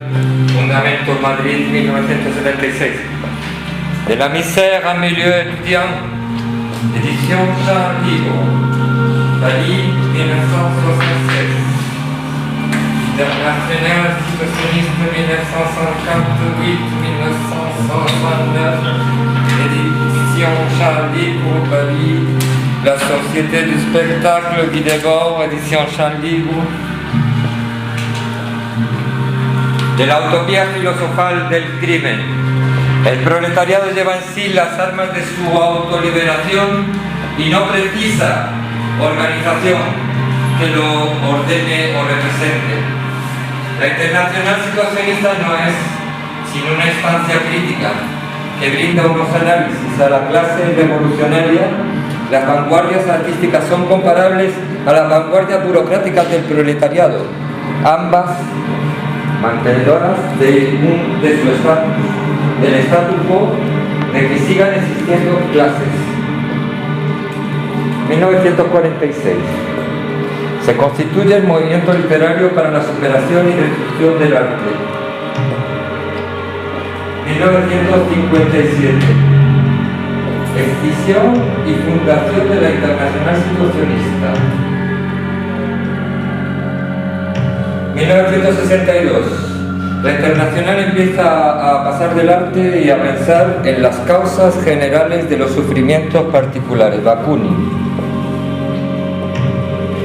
Fundamento Madrid 1976. De la misère en milieu étudiant, édition Jean Libre, Paris 1976. International situationniste 1958-1969, édition Jean Libre, Paris. La Société du spectacle Guy Debord, édition Jean Libre. De la utopía filosofal del crimen. El proletariado lleva en sí las armas de su autoliberación y no precisa organización que lo ordene o represente. La Internacional Situacionista no es sino una instancia crítica que brinda unos análisis a la clase revolucionaria. Las vanguardias artísticas son comparables a las vanguardias burocráticas del proletariado, ambas mantenedoras de su estatus, del status quo, de que sigan existiendo clases. 1946. Se constituye el movimiento literario para la superación y destrucción del arte. 1957. Extinción y fundación de la Internacional Situacionista. 1962. La Internacional empieza a pasar del arte y a pensar en las causas generales de los sufrimientos particulares. Bakunin.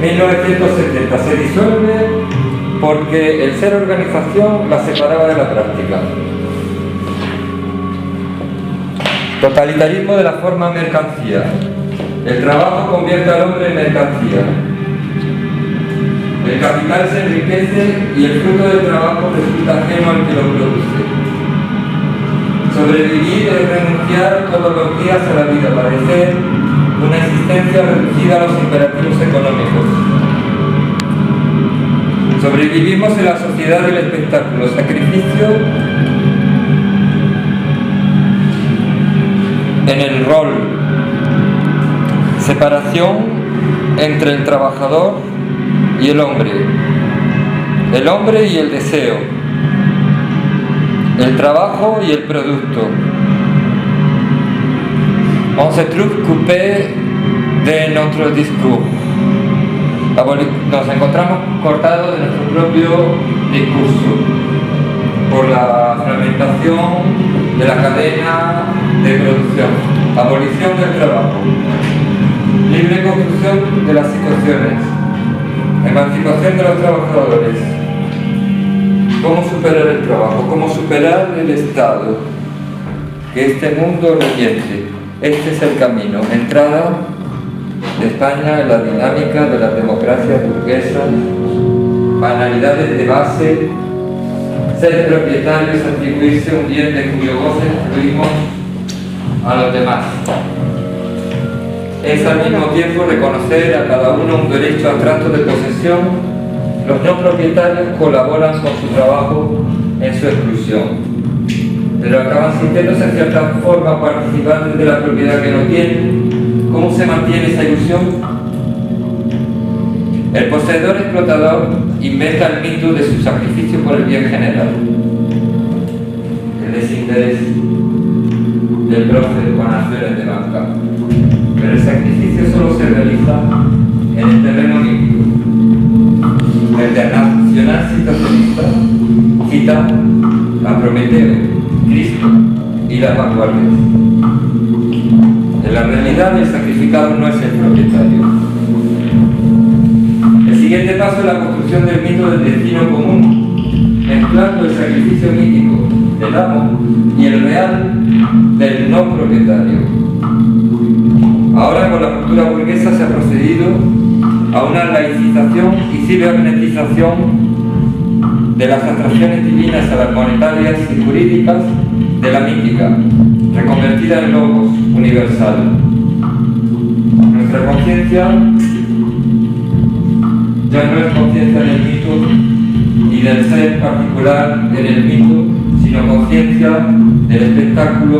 1970. Se disuelve porque el ser organización la separaba de la práctica. Totalitarismo de la forma mercancía. El trabajo convierte al hombre en mercancía. El capital se enriquece y el fruto del trabajo resulta ajeno al que lo produce. Sobrevivir es renunciar todos los días a la vida, padecer una existencia reducida a los imperativos económicos. Sobrevivimos en la sociedad del espectáculo, sacrificio en el rol, separación entre el trabajador y el hombre y el deseo, el trabajo y el producto. On se trouve coupé de nuestro discours. Nos encontramos cortados de nuestro propio discurso por la fragmentación de la cadena de producción, abolición del trabajo, libre construcción de las situaciones, emancipación de los trabajadores. ¿Cómo superar el trabajo? ¿Cómo superar el Estado? Que este mundo reviente. Este es el camino. Entrada de España en la dinámica de las democracias burguesas, banalidades de base, ser propietarios, atribuirse un bien de cuyo goce excluimos a los demás. Es al mismo tiempo reconocer a cada uno un derecho abstracto de posesión. Los no propietarios colaboran con su trabajo en su exclusión, pero acaban sintiéndose en cierta forma participantes de la propiedad que no tienen. ¿Cómo se mantiene esa ilusión? El poseedor explotador inventa el mito de su sacrificio por el bien general. El desinterés del prócer con acciones de banca. Pero el sacrificio solo se realiza en el terreno líquido. La Internacional Situacionista cita a Prometeo, Cristo y las vanguardias. En la realidad, el sacrificado no es el propietario. El siguiente paso es la construcción del mito del destino común, mezclando el sacrificio mítico del amo y el real del no propietario. Ahora, con la cultura burguesa se ha procedido a una laicización y cibernetización de las abstracciones divinas a las monetarias y jurídicas de la mítica, reconvertida en logos universal. Nuestra conciencia ya no es conciencia del mito y del ser particular en el mito, sino conciencia del espectáculo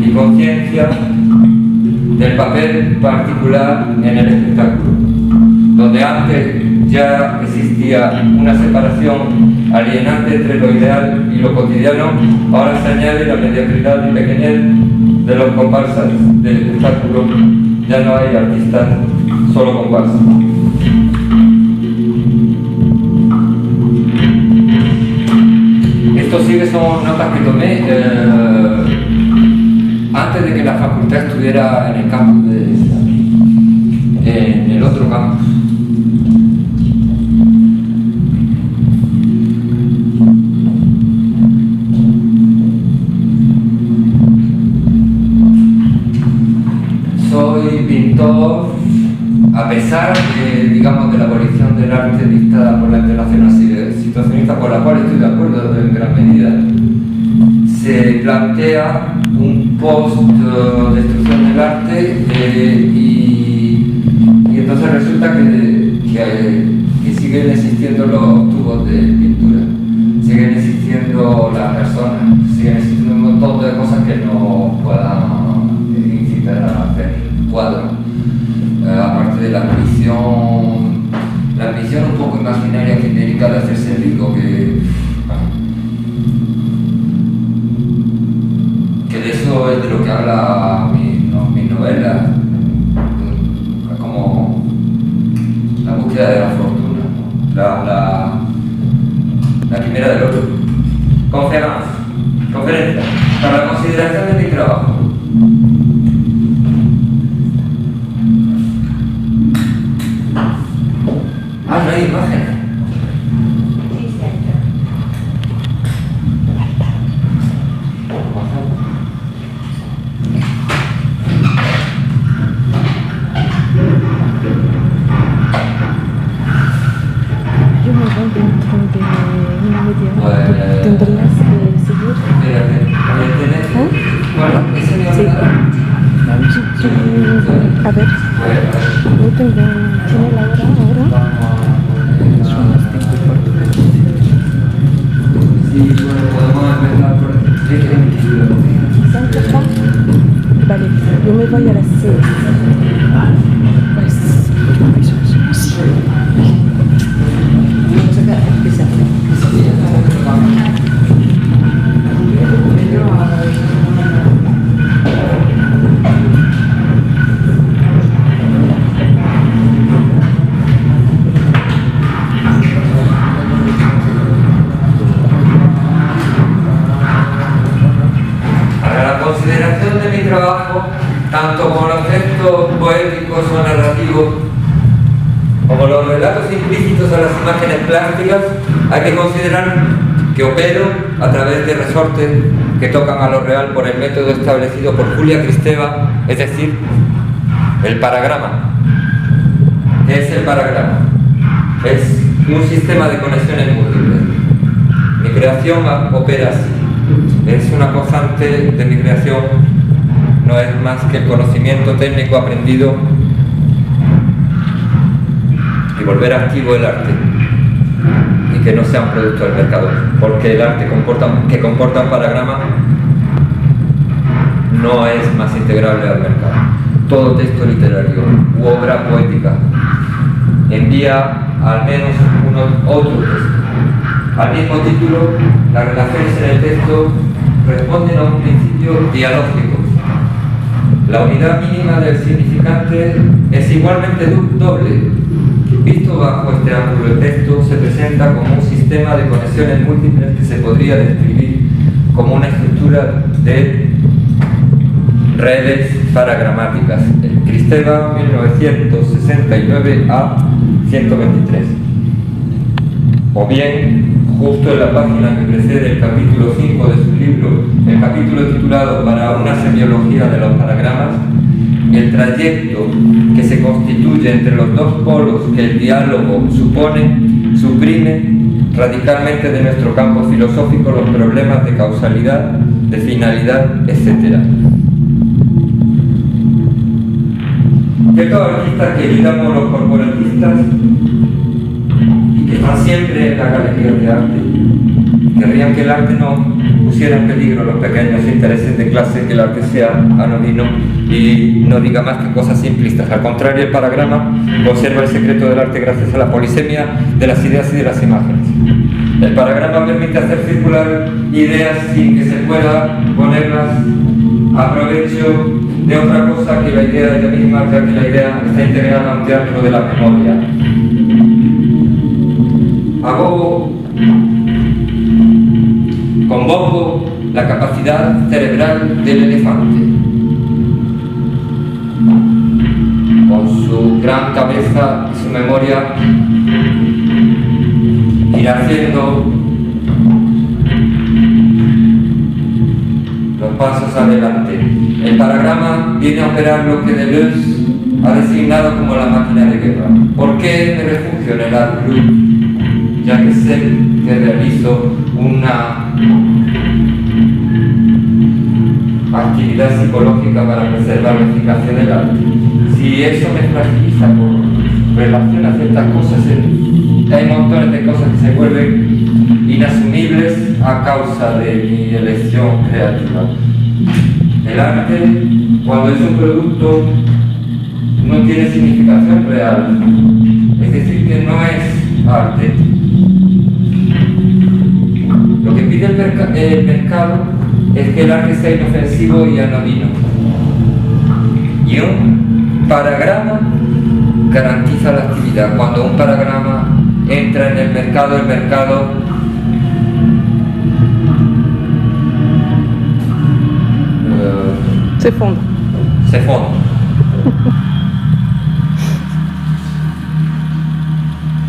y conciencia del papel particular en el espectáculo. donde antes ya existía una separación alienante entre lo ideal y lo cotidiano, ahora se añade la mediocridad y pequeñez de los comparsas del espectáculo. Ya no hay artistas, solo comparsas. Esto sigue, son notas que tomé antes de que la facultad estuviera en el campus en el otro campus. Soy pintor, a pesar de, digamos, de la abolición del arte dictada por la internacional situacionista, por la cual estoy de acuerdo en gran medida. Se plantea un post-destrucción del arte y entonces resulta que siguen existiendo los tubos de pintura, siguen existiendo las personas, siguen existiendo un montón de cosas que no puedan incitar a hacer cuadros. Aparte de la ambición un poco imaginaria, genérica de hacerse rico, que de eso es de lo que habla mi novela, como la búsqueda de la fortuna, la primera del oro. Conferencia para la consideración de mi trabajo. No hay imágenes. Yo me voy dentro de una media. ¿Tendrías que seguir? Bueno, ese es mi A ver, no tengo. ¿Tiene la hora ahora? Sí, bueno, podemos empezar por Vale, yo me voy a las 6. Pues, sí. Vamos a empezar. tanto como los textos poéticos o narrativos, como los relatos implícitos a las imágenes plásticas, hay que considerar que opero a través de resortes que tocan a lo real por el método establecido por Julia Kristeva, es decir, el paragrama. ¿Qué es el paragrama? Es un sistema de conexiones múltiples. Mi creación opera así. Es una constante de mi creación, no es más que el conocimiento técnico aprendido y volver activo el arte, y que no sea un producto del mercado, porque el arte que comporta un paragrama no es más integrable al mercado. Todo texto literario u obra poética envía al menos otro texto. Al mismo título, las relaciones en el texto responden a un principio dialógico. La unidad mínima del significante es igualmente doble. Visto bajo este ángulo, el texto se presenta como un sistema de conexiones múltiples que se podría describir como una estructura de redes paragramáticas. Kristeva, 1969 a 123. O bien, justo en la página que precede el capítulo 5 de su libro, el capítulo titulado Para una semiología de los paragramas, el trayecto que se constituye entre los dos polos que el diálogo supone, suprime radicalmente de nuestro campo filosófico los problemas de causalidad, de finalidad, etc. Ciertos artistas que evitamos los corporatistas y que están siempre en las galerías de arte. Querrían que el arte no pusiera en peligro los pequeños intereses de clase, que el arte sea anodino y no diga más que cosas simplistas. Al contrario, el paragrama conserva el secreto del arte gracias a la polisemia de las ideas y de las imágenes. El paragrama permite hacer circular ideas sin que se pueda ponerlas a provecho de otra cosa que la idea ella misma, ya que la idea está integrada a un teatro de la memoria. Convoco la capacidad cerebral del elefante. Con su gran cabeza y su memoria irá haciendo los pasos adelante. El paragrama viene a operar lo que Deleuze ha designado como la máquina de guerra. ¿Por qué me refugio en el art brut? Ya que sé que realizo una actividad psicológica para preservar la eficacia del arte. Si eso me fragiliza por relación a ciertas cosas, hay montones de cosas que se vuelven inasumibles a causa de mi elección creativa. El arte, cuando es un producto, no tiene significación real, es decir, que no es arte. Lo que pide el mercado es que el arte sea inofensivo y anodino. Y un paragrama garantiza la actividad. Cuando un paragrama entra en el mercado se fonde. Se fonde.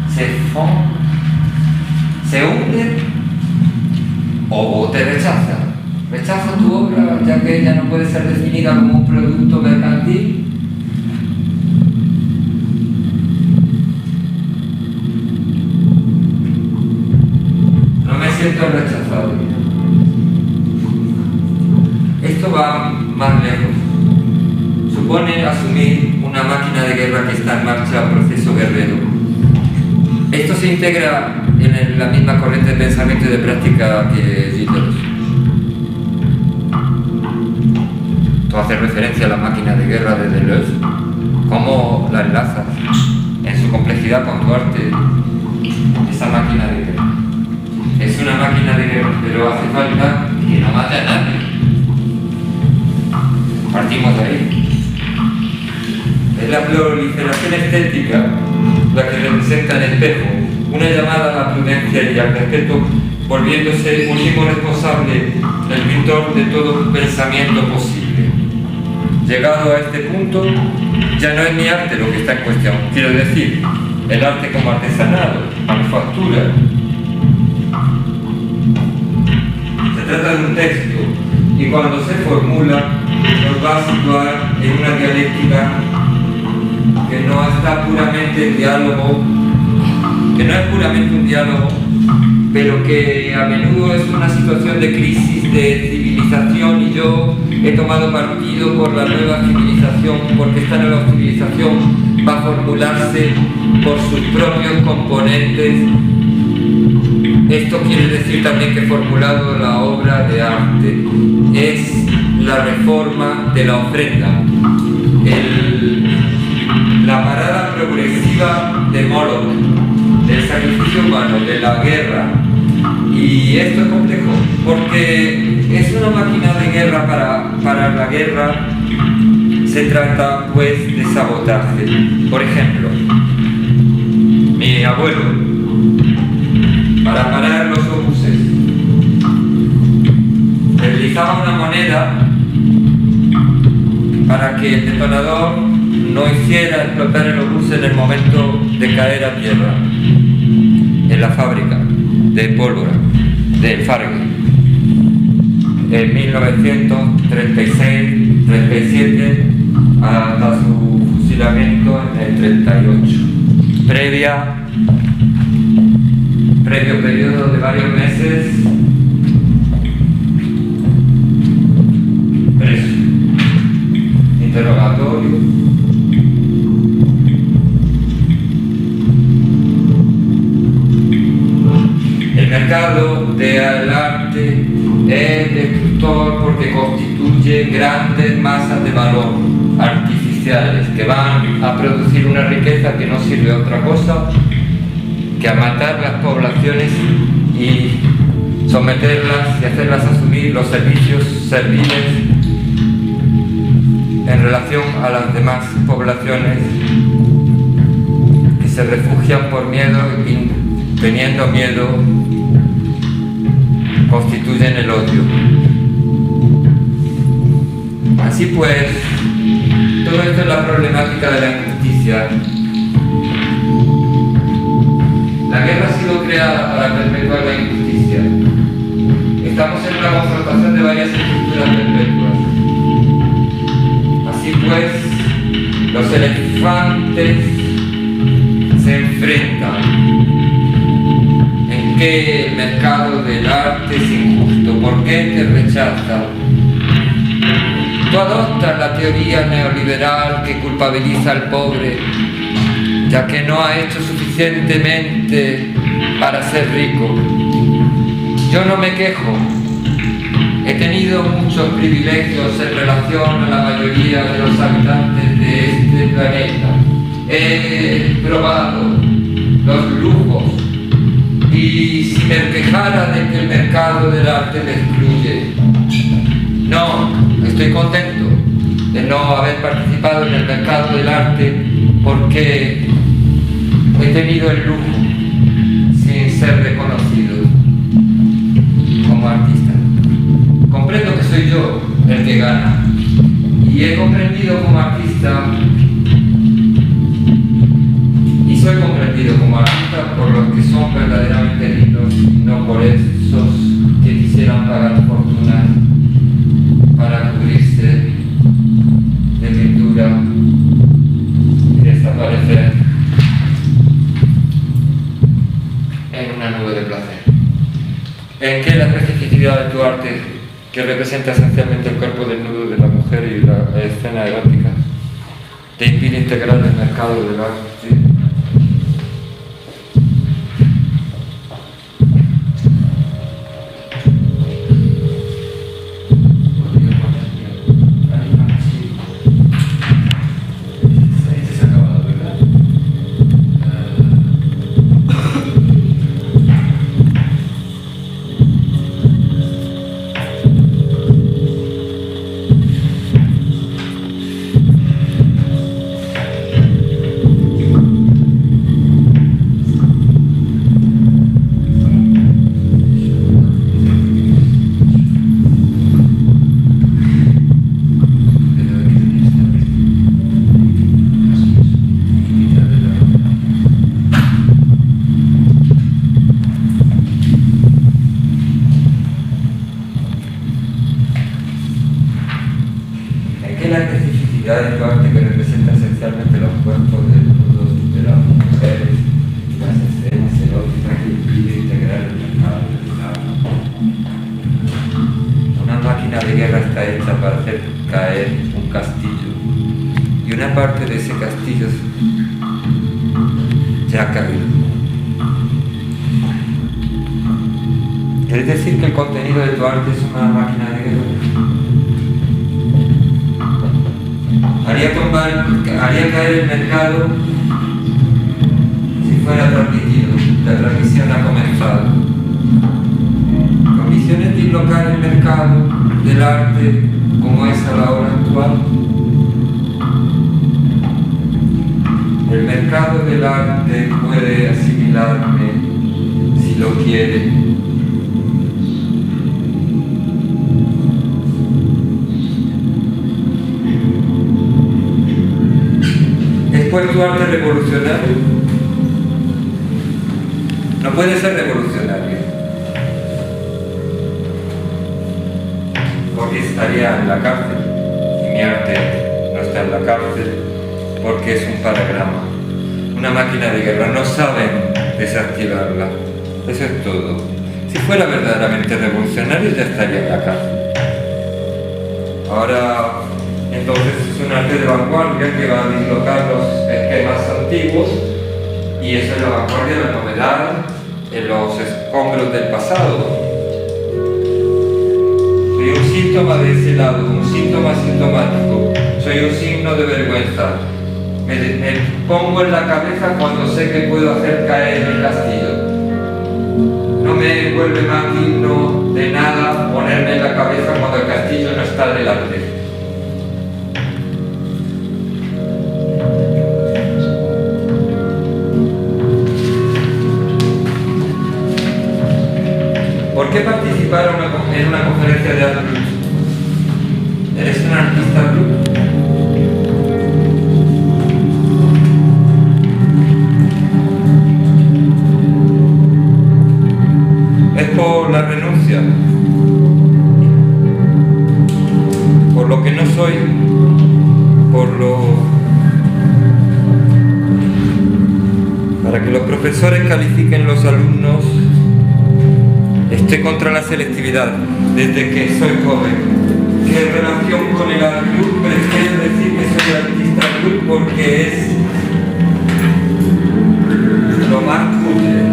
Se fonde. Se hunde o te rechaza. Rechaza tu obra ya que ella no puede ser definida como un producto mercantil. No me siento rechazado. Esto va más lejos. Supone asumir una máquina de guerra que está en marcha, proceso guerrero. Esto se integra en la misma corriente de pensamiento y de práctica que Gilles. Tú haces referencia a la máquina de guerra de Deleuze. ¿Cómo la enlazas en su complejidad con tu arte? Esa máquina de guerra. Es una máquina de guerra, pero hace falta que no mate a nadie. Partimos de ahí. Es la proliferación estética la que representa el espejo, una llamada a la prudencia y al respeto, volviéndose último responsable del pintor de todo pensamiento posible. Llegado a este punto, ya no es mi arte lo que está en cuestión, quiero decir, el arte como artesanado, manufactura. Se trata de un texto, y cuando se formula, nos va a situar en una dialéctica que no está puramente en diálogo, que no es puramente un diálogo, pero que a menudo es una situación de crisis de civilización, y yo he tomado partido por la nueva civilización, porque esta nueva civilización va a formularse por sus propios componentes. Esto quiere decir también que he formulado la obra de arte. Es la reforma de la ofrenda, la parada progresiva de Molotov, del sacrificio humano, de la guerra. Y esto es complejo, porque es una máquina de guerra para la guerra. Se trata pues de sabotaje. Por ejemplo, mi abuelo, para parar los obuses, deslizaba una moneda para que el detonador no hiciera explotar el obús en el momento de caer a tierra, en la fábrica de pólvora de Fargue, en 1936-37 hasta su fusilamiento en el 38. Previo periodo de varios meses preso, interrogatorio, mercado del arte es destructor porque constituye grandes masas de valor artificiales que van a producir una riqueza que no sirve a otra cosa que a matar las poblaciones y someterlas y hacerlas asumir los servicios serviles en relación a las demás poblaciones que se refugian por miedo y teniendo miedo constituyen el odio. Así pues, todo esto es la problemática de la injusticia. La guerra ha sido creada para perpetuar la injusticia. Estamos en una confrontación de varias estructuras perpetuas. Así pues, los elefantes se enfrentan. ¿En qué el mercado del arte es injusto? ¿Por qué te rechaza? Tú adoptas la teoría neoliberal que culpabiliza al pobre, ya que no ha hecho suficientemente para ser rico. Yo no me quejo. He tenido muchos privilegios en relación a la mayoría de los habitantes de este planeta. He probado los lujos y si me quejara de que el mercado del arte me excluye, no, estoy contento de no haber participado en el mercado del arte porque he tenido el lujo sin ser reconocido como artista. Comprendo que soy yo el que gana y he comprendido como artista y soy comprendido como artista por los que son verdaderamente lindos y no por esos que quisieran pagar fortunas para cubrirse de pintura y desaparecer en una nube de placer. ¿En qué la especificidad de tu arte, que representa esencialmente el cuerpo desnudo de la mujer y la escena erótica, te impide integrar el mercado del arte? La especificidad de tu arte que representa esencialmente los cuerpos desnudos de las mujeres y las escenas eróticas que impide integrar el mercado del arte. Una máquina de guerra está hecha para hacer caer un castillo y una parte de ese castillo se ha caído. ¿Quieres decir que el contenido de tu arte es una máquina de guerra? Haría caer el mercado si fuera transmitido. La transmisión ha comenzado. Condiciones de dislocar el mercado del arte como es a la hora actual. El mercado del arte puede asimilarme si lo quiere. ¿Fue tu arte revolucionario? No puede ser revolucionario, porque estaría en la cárcel, y mi arte no está en la cárcel, porque es un paragrama, una máquina de guerra, no saben desactivarla, eso es todo. Si fuera verdaderamente revolucionario ya estaría en la cárcel. Ahora, entonces es un arte de vanguardia que va a dislocar los esquemas antiguos y eso es la vanguardia, la novedad, en los escombros del pasado. Soy un síntoma de ese lado, un síntoma sintomático. Soy un signo de vergüenza. Me pongo en la cabeza cuando sé que puedo hacer caer el castillo. No me vuelve más digno de nada ponerme en la cabeza cuando el castillo no está delante. ¿Por qué participar en una conferencia de arte? ¿Eres un artista blue? Es por la renuncia, por lo que no soy, para que los profesores califiquen los alumnos. Estoy contra la selectividad desde que soy joven. ¿Qué relación con el art club? Prefiero decir que soy artista club porque es lo más cutre.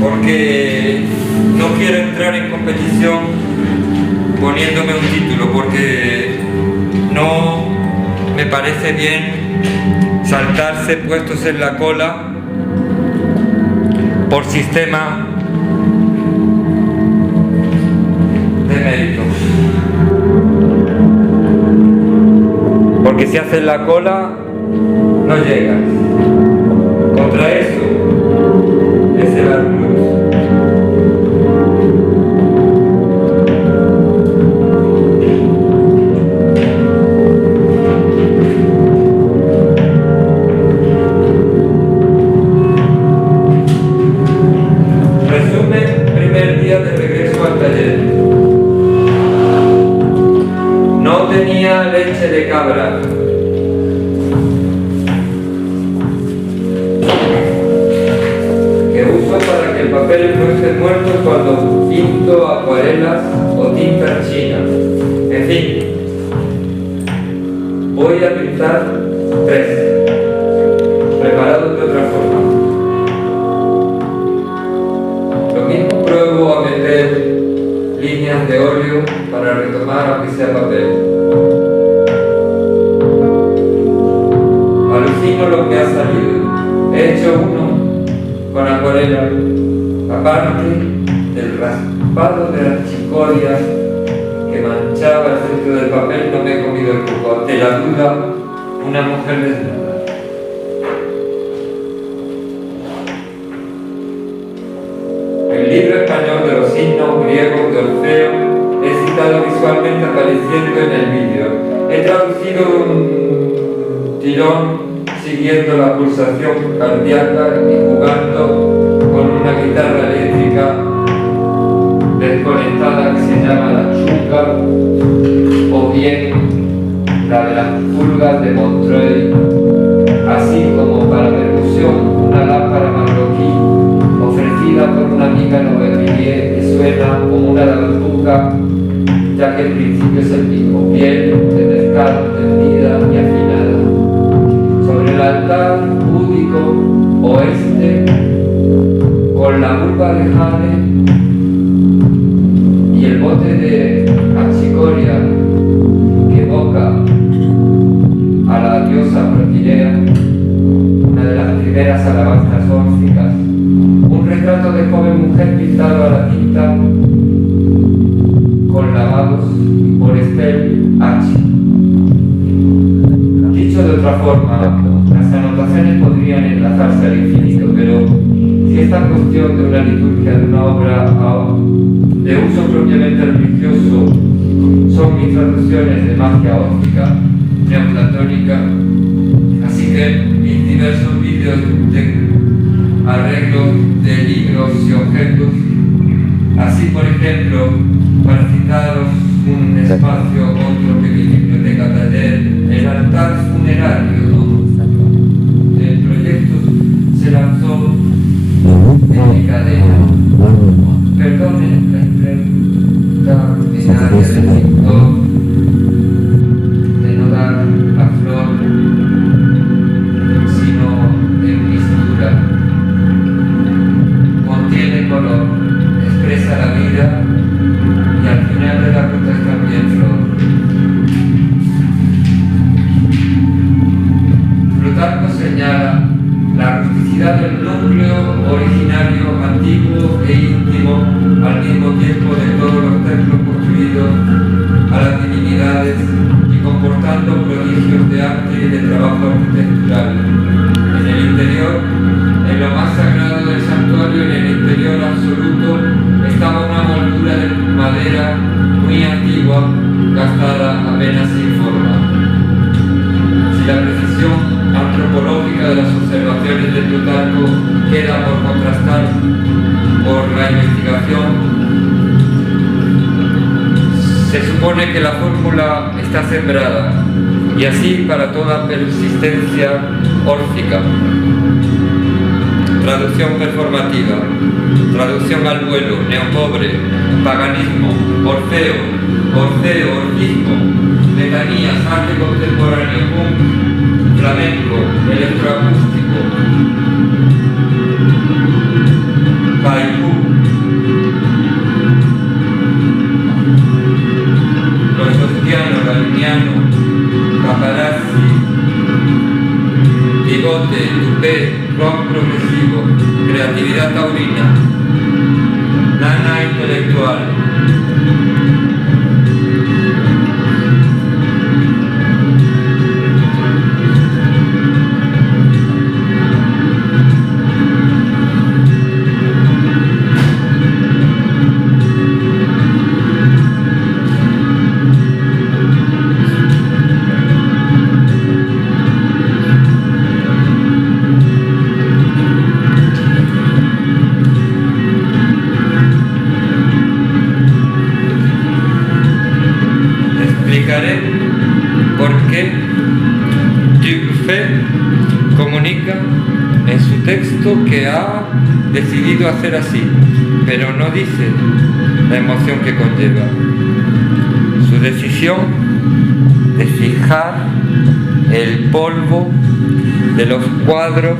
Porque no quiero entrar en competición poniéndome un título, porque no me parece bien saltarse puestos en la cola por sistema de mérito. Porque si haces la cola, no llegas. Contra eso es el art club. Resumen, primer día de regreso al taller. No tenía leche de cabra. Que uso para que el papel no esté muerto cuando pinto acuarelas o tinta china. En fin, voy a pintar 3, preparados de otra forma. Lo mismo pruebo a meter líneas de óleo para retomar aunque sea papel. Alucino lo que ha salido. He hecho uno con acuarela, aparte del raspado de las chicorias que manchaba el centro del papel. No me he comido el cuco. Ante la duda, una mujer desnuda. El libro español de los signos griegos de Orfeo he citado visualmente apareciendo en el vídeo. He traducido un tirón siguiendo la pulsación cardíaca y jugando con una guitarra eléctrica desconectada que se llama la chunga, o bien la de las pulgas de Montreuil, así como para percusión una lámpara marroquí ofrecida por una amiga Novelvilliers que suena como una lavartuca, ya que el principio es el mismo: piel de pescado tendida y afinada. Sobre el altar búdico oeste, con la vulva de jade y el bote de achicoria que evoca a la diosa Protirea, una de las primeras alabanzas órficas, un retrato de joven mujer pintado a la tinta con lavados por Estelle H. Dicho de otra forma, las anotaciones podrían enlazarse al infinito, pero si esta cuestión de una liturgia, de una obra de uso propiamente religioso, son mis traducciones de magia óptica neoplatónica, así que mis diversos vídeos de arreglos de libros y objetos, así por ejemplo, para citaros un espacio, otro que mi biblioteca taller, el altar funerario del proyecto se lanzó en mi cadena. Perdonen la imprenta binaria del pintor de no dar la flor, sino en mistura, con señala la rusticidad del núcleo originario, antiguo e íntimo, al mismo tiempo de todos los templos construidos a las divinidades y comportando prodigios de arte y de trabajo arquitectural. En el interior, en lo más sagrado del santuario, en el interior absoluto, estaba una moldura de madera muy antigua, gastada, apenas sin forma. Si la precisión antropológica de las observaciones de Plutarco queda por contrastar por la investigación, se supone que la fórmula está sembrada, y así para toda persistencia órfica. Traducción performativa, traducción al vuelo, neopobre, paganismo, orfeo, orfismo, letanías, arte contemporáneo, punk, flamenco, electroacústico, haiku, loyostiano, galiniano, paparazzi, bigote, tupé, rock progresivo, creatividad taurina, nana intelectual. ¿Por qué Dufay comunica en su texto que ha decidido hacer así, pero no dice la emoción que conlleva? Su decisión de fijar el polvo de los cuadros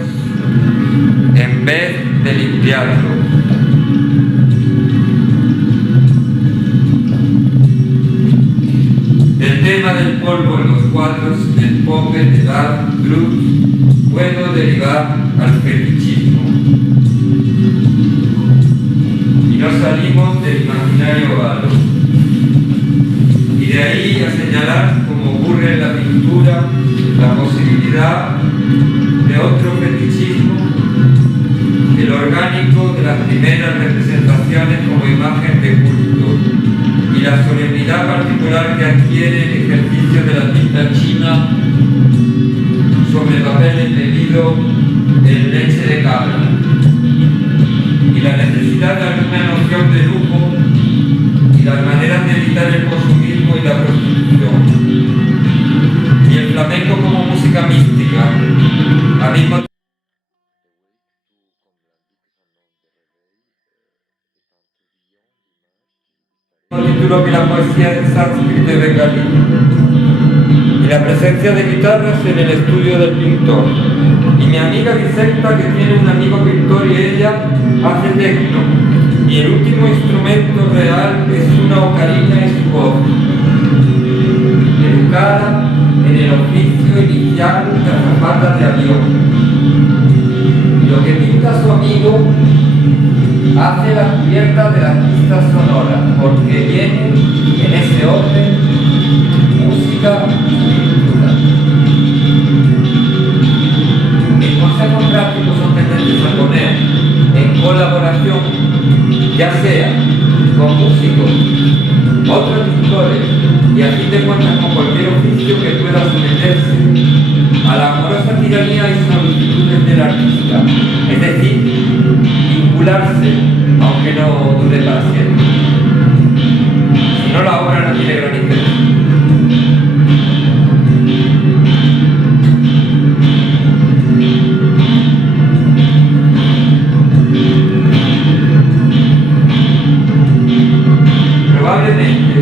en vez de limpiarlo. El tema del polvo en los cuadros del Pope de Dark Cruz puede derivar al fetichismo. Y no salimos del imaginario vano. Y de ahí a señalar, como ocurre en la pintura, la posibilidad de otro fetichismo, el orgánico de las primeras representaciones como imagen de culto, y la solemnidad particular que adquiere el ejercicio de la tinta china sobre papel embebido en leche de cabra, y la necesidad de alguna noción de lujo y las maneras de evitar el consumismo y la prostitución, y el flamenco como música mística, al mismo tiempo. Título que la poesía en sánscrito y bengalí, y la presencia de guitarras en el estudio del pintor. Y mi amiga Vicenta, que tiene un amigo pintor, y ella hace tecno, y el último instrumento real es una ocarina y su voz, educada en el oficio inicial de azafata de avión. Y lo que pinta su amigo hace la cubierta de las pistas sonoras, porque viene en ese orden música y pintura. Mis consejos prácticos son tendentes a poner en colaboración, ya sea con músicos, otros pintores, y así te cuentas con cualquier oficio que pueda someterse a la amorosa tiranía y solicitudes del artista, es decir, vincularse, aunque no dure para siempre. Si no, la obra no tiene gran interés. Probablemente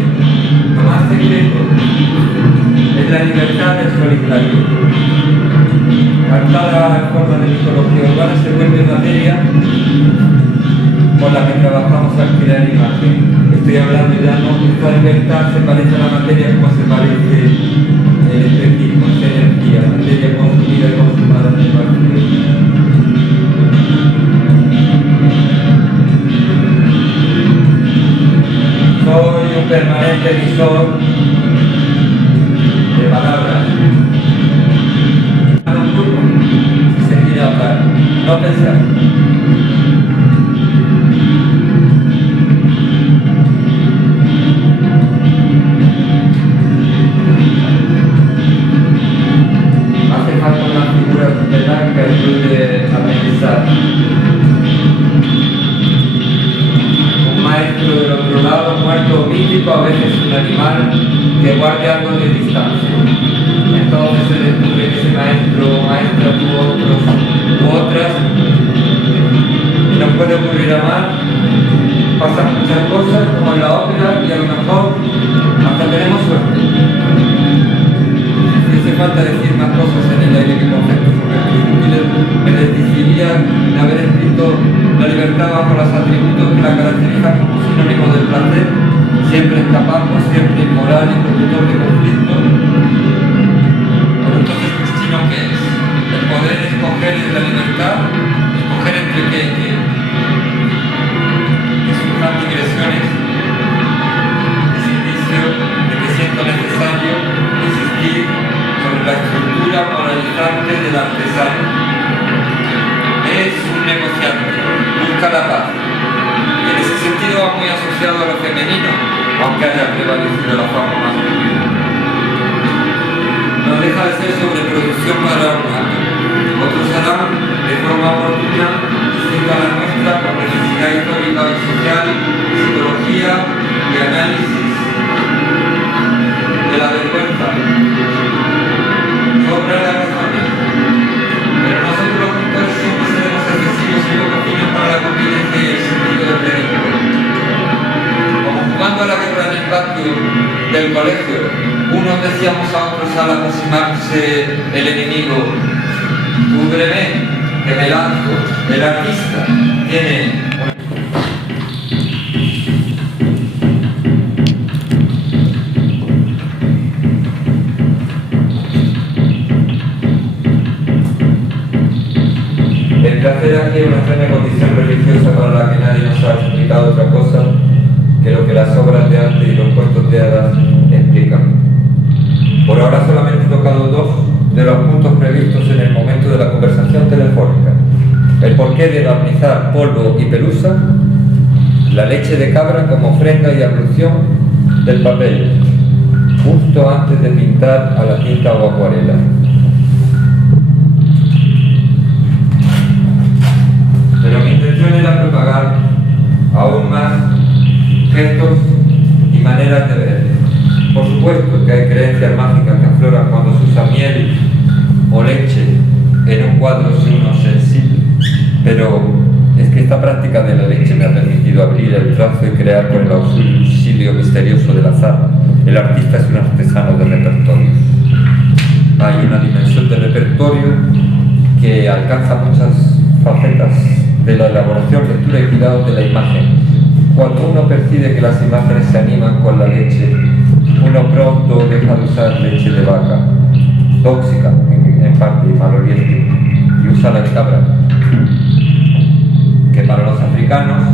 lo más secreto es la libertad del solitario. Cantada en forma de mitología urbana, se vuelve materia con la que trabajamos al crear imagen. Estoy hablando ya, no, esta libertad se parece a la materia como se parece el espejismo, es energía, materia consumida y consumada en el agente emisor de palabras. Un grupo, si se quiere hablar, no pensar. Hace falta una figura tutelar que ayude a pensar. Un maestro del otro lado, muerto o mítico, a veces un animal que guarde algo de distancia. Entonces se descubre que ese maestro o maestra tuvo otros u otras y nos puede ocurrir a más. Pasan muchas cosas como en la ópera y a lo mejor hasta tenemos suerte. Si hace falta decir más cosas en el aire que conceptos útiles, me desdiciría de haber escrito la libertad bajo los atributos que la caracterizan como sinónimo del placer, siempre escapando, siempre inmoral y productor de conflicto. Pero entonces, ¿destino qué es? El poder escoger es la libertad, escoger entre qué y qué. Que surjan digresiones, ese indicio de que siento necesario insistir sobre la estructura moralizante del artesano. Es un negociante, busca la paz. Y en ese sentido va muy asociado a lo femenino, aunque haya prevalecido la forma masculina. No deja de ser sobreproducción para un acto. Otros harán de forma oportuna, distinta a la nuestra, por necesidad histórica y social, psicología y análisis de la vergüenza. Sobra las razones. Pero nosotros los pintores siempre seremos excesivos y poco finos para la convivencia y el sentido del ridículo. Como jugando a la guerra en el patio del colegio, unos decíamos a otros al aproximarse el enemigo: cúbreme, que me lanzo. El artista tiene el placer aquí es una extraña condición religiosa para la que nadie nos ha explicado otra cosa que lo que las obras de arte y los cuentos de hadas explican. Por ahora solamente he tocado dos de los puntos previstos en el momento de la conversación telefónica: el porqué de barnizar polvo y pelusa, la leche de cabra como ofrenda y ablución del papel, justo antes de pintar a la tinta o acuarela. Pero mi intención era propagar aún más gestos y maneras de ver. Por supuesto que hay creencias mágicas que afloran cuando se usa miel o leche en un cuadro si uno es sensible, pero es que esta práctica de la leche me ha permitido abrir el trazo y crear con el auxilio misterioso del azar. El artista es un artesano de repertorios. Hay una dimensión de repertorio que alcanza muchas facetas de la elaboración, lectura y cuidado de la imagen. Cuando uno percibe que las imágenes se animan con la leche, uno pronto deja de usar leche de vaca, tóxica en parte y maloliente, y usa la de cabra, que para los africanos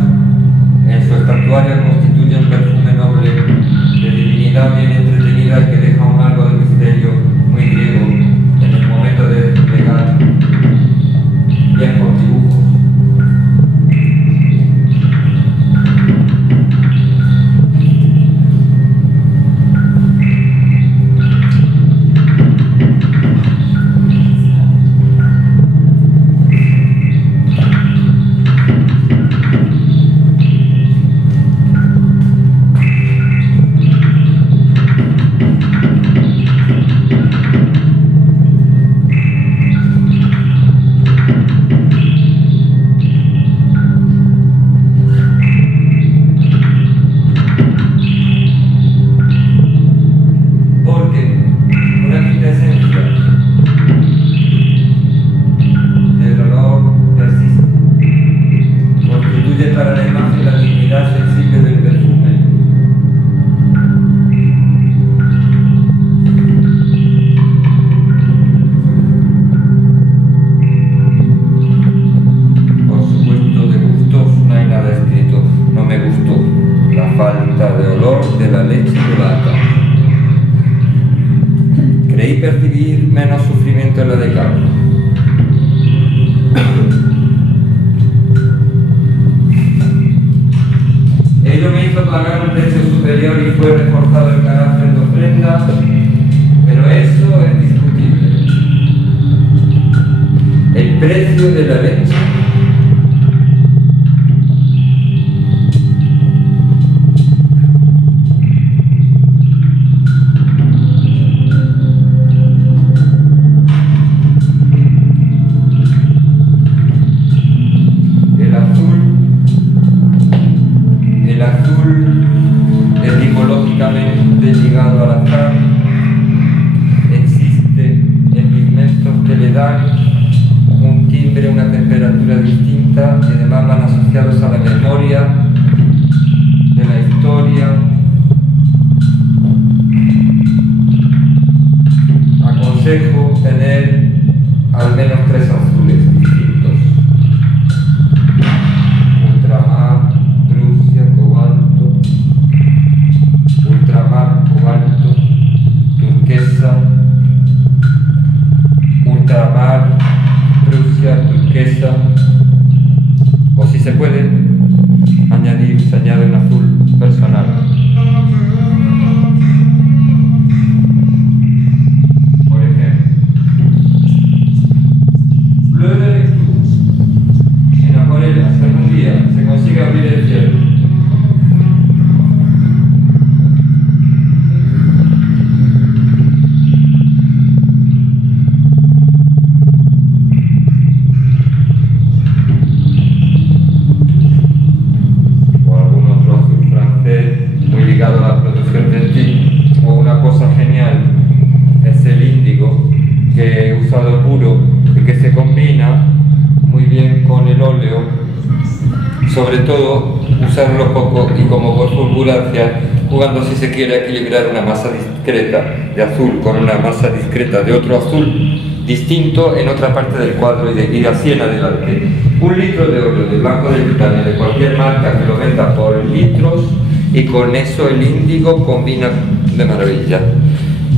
en su estatuario constituye un perfume noble de divinidad bien entretenida y que deja un algo de misterio muy griego en el momento de desplegar viejos dibujos. conseguir menos sufrimiento en la descarga. Ello me hizo pagar un precio superior y fue reforzado el carácter de ofrenda, pero eso es discutible. El precio de la leche etimológicamente ligado al azar, existe en pigmentos que le dan un timbre, una temperatura distinta y además van asociados a la memoria de la historia. Aconsejo tener al menos 3 azules distintos: ultramar, Prusia, cobalto, ultramar, cobalto, turquesa, ultramar, Prusia, turquesa, o si se puede añadir, se añade un azul personal. Por ejemplo, Bleu de Lecture en acuarela, algún día se consigue abrir el cielo. Sobre todo, usarlo poco y como por fulgurancia, jugando si se quiere a equilibrar una masa discreta de azul con una masa discreta de otro azul distinto en otra parte del cuadro y así en adelante. 1 litro de óleo de blanco de titanio de cualquier marca que lo venda por litros y con eso el índigo combina de maravilla.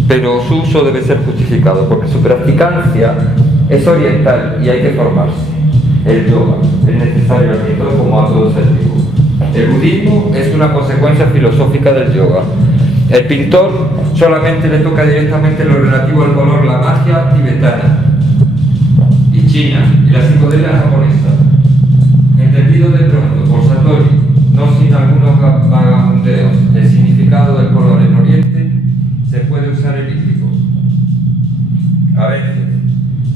Pero su uso debe ser justificado porque su practicancia es oriental y hay que formarse. El yoga es necesario al pintor como a todo ser vivo. El budismo es una consecuencia filosófica del yoga. El pintor solamente le toca directamente lo relativo al color la magia tibetana y china y la psicodelia japonesa, entendido de pronto por Satori, no sin algunos vagabundeos. El significado del color en Oriente se puede usar el índigo. A veces,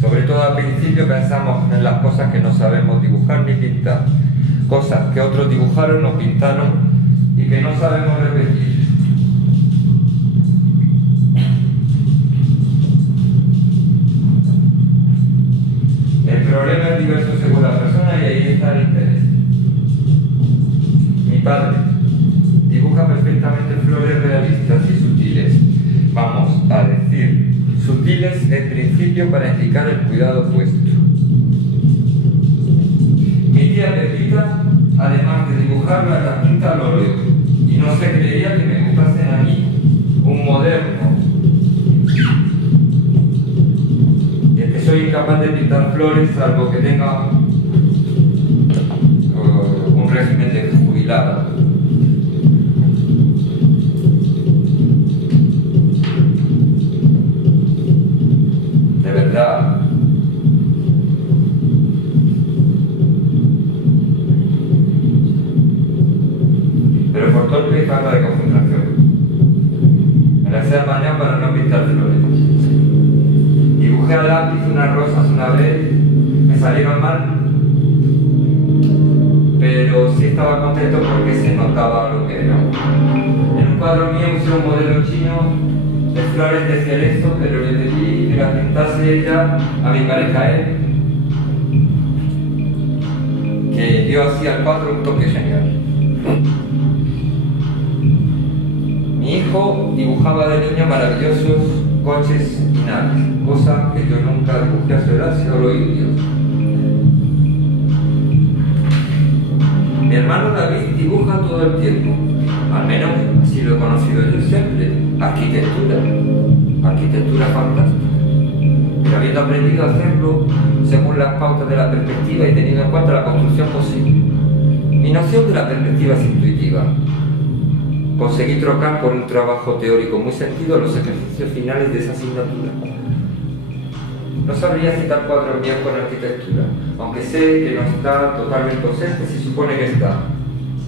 sobre todo al principio, pensamos en las cosas que no sabemos dibujar ni pintar, cosas que otros dibujaron o pintaron y que no sabemos repetir. El problema es diverso según la persona y ahí está el interés. Mi padre dibuja perfectamente flores realistas y sutiles, vamos a decir, sutiles en principio para indicar el cuidado puesto. Mi tía Pepita, además de dibujarla, la pinta al óleo y no se creía que me gustasen a mí, un moderno. Y es que soy incapaz de pintar flores salvo que tenga un régimen de jubilada. De verdad. Pero por torpe y falta de concentración. Me las he apañado para no pintar flores. Dibujé a lápiz unas rosas una vez, me salieron mal, pero sí estaba contento porque se notaba lo que era. En un cuadro mío usé un modelo chino de flores de cerezo, pero le pedí que las pintase ella a mi pareja él, que dio así al cuadro un toque genial. Mi hijo dibujaba de niño maravillosos coches y naves, cosa que yo nunca dibujé a su edad, sino lo indio. Mi hermano David dibuja todo el tiempo, al menos así lo he conocido yo siempre. Arquitectura fantástica. y habiendo aprendido a hacerlo según las pautas de la perspectiva y teniendo en cuenta la construcción posible. Mi noción de la perspectiva es intuitiva. Conseguí trocar por un trabajo teórico muy sentido los ejercicios finales de esa asignatura. No sabría citar cuadros míos con arquitectura, aunque sé que no está totalmente ausente, se supone que está.